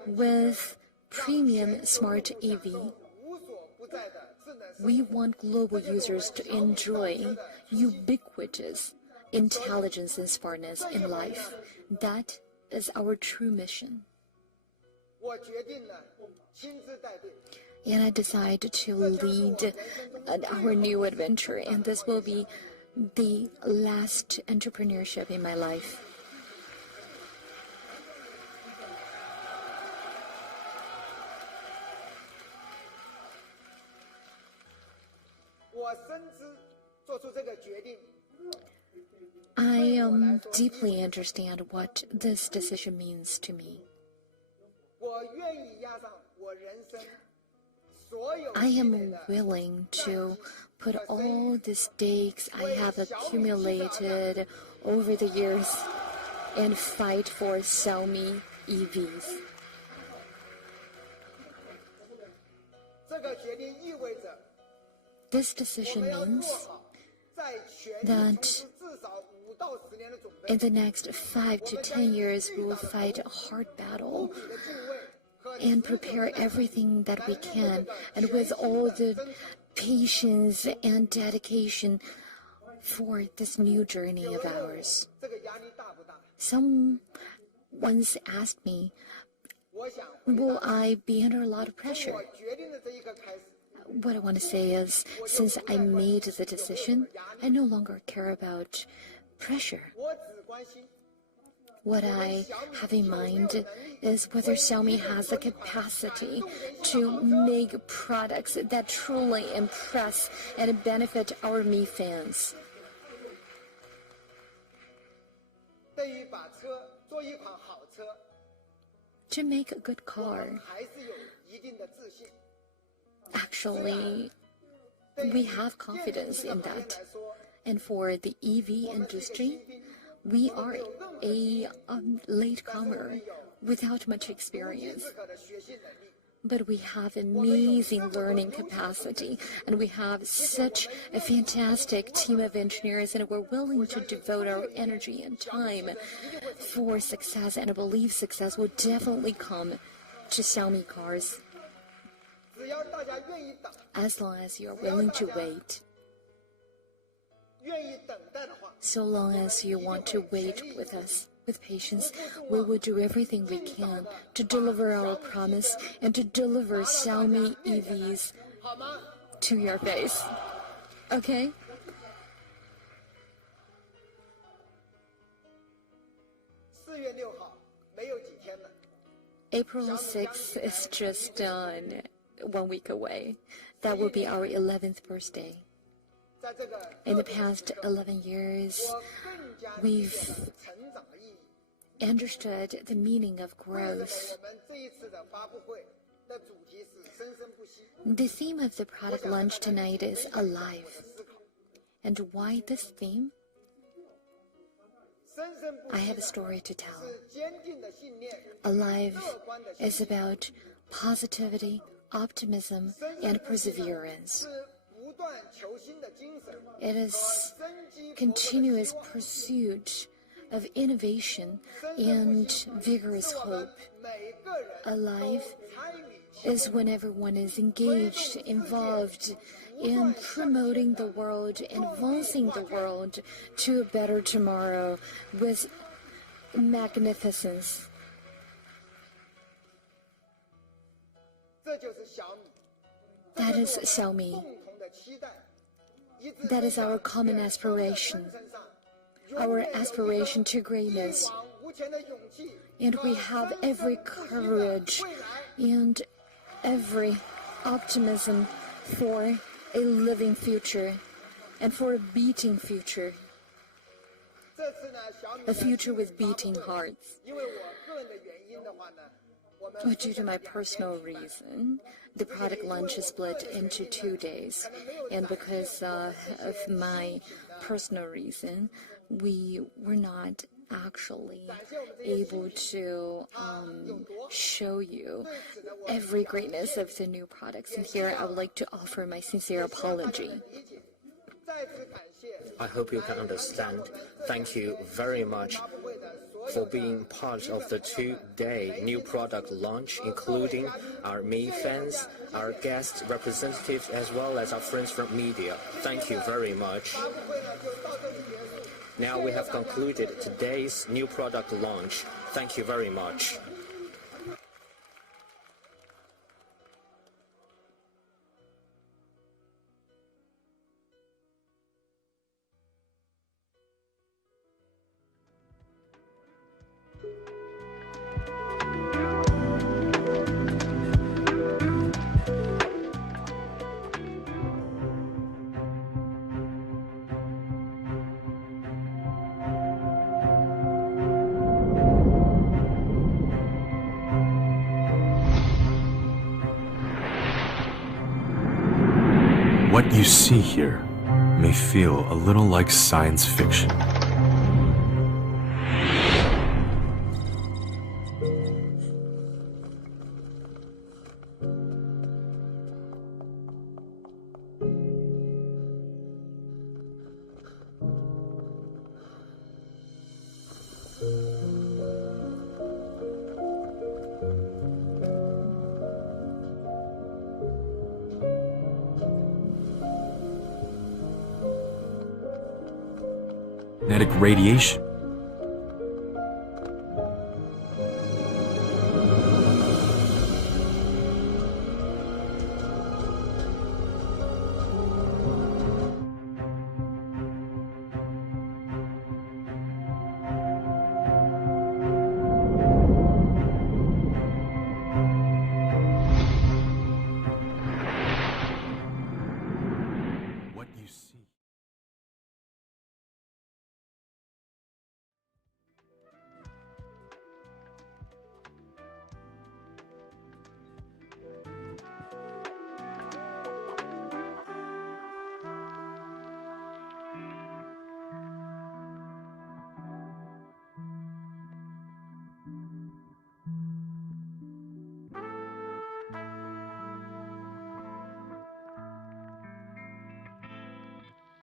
With premium smart EV, we want global users to enjoy ubiquitous intelligence and smartness in life. That is our true mission. And I decided to lead our new adventure, and this will be the last entrepreneurship in my life. I deeply understand what this decision means to me. I am willing to put all the stakes I have accumulated over the years and fight for Xiaomi EVs. This decision means that in the next 5 to 10 years, we will fight a hard battle and prepare everything that we can, and with all the patience and dedication for this new journey of ours. Some once asked me, will I be under a lot of pressure? What I want to say is, since I made the decision, I no longer care about pressure. What I have in mind is whether Xiaomi has the capacity to make products that truly impress and benefit our Mi fans. To make a good car, actually, we have confidence in that. And for the EV industry, we are a latecomer without much experience. But we have amazing learning capacity, and we have such a fantastic team of engineers, and we're willing to devote our energy and time for success, and I believe success will definitely come to Xiaomi cars. As long as you're willing to wait. So long as you want to wait with us, with patience, we will do everything we can to deliver our promise and to deliver Xiaomi EVs to your face. Okay? April 6th is just 1 week away. That will be our 11th birthday. In the past 11 years, we've understood the meaning of growth. The theme of the product launch tonight is alive. And why this theme? I have a story to tell. Alive is about positivity, optimism, and perseverance. It is continuous pursuit of innovation and vigorous hope. Alive is when everyone is engaged, involved in promoting the world, advancing the world to a better tomorrow with magnificence. That is Xiaomi. That is our common aspiration, our aspiration to greatness. And we have every courage and every optimism for a living future and for a beating future. A future with beating hearts. But due to my personal reason, the product launch is split into 2 days. And because of my personal reason, we were not actually able to show you every greatness of the new products. And here I would like to offer my sincere apology. I hope you can understand. Thank you very much for being part of the two-day new product launch, including our Mi fans, our guest representatives, as well as our friends from media. Thank you very much. Now we have concluded today's new product launch. Thank you very much. What you see here may feel a little like science fiction. Magnetic radiation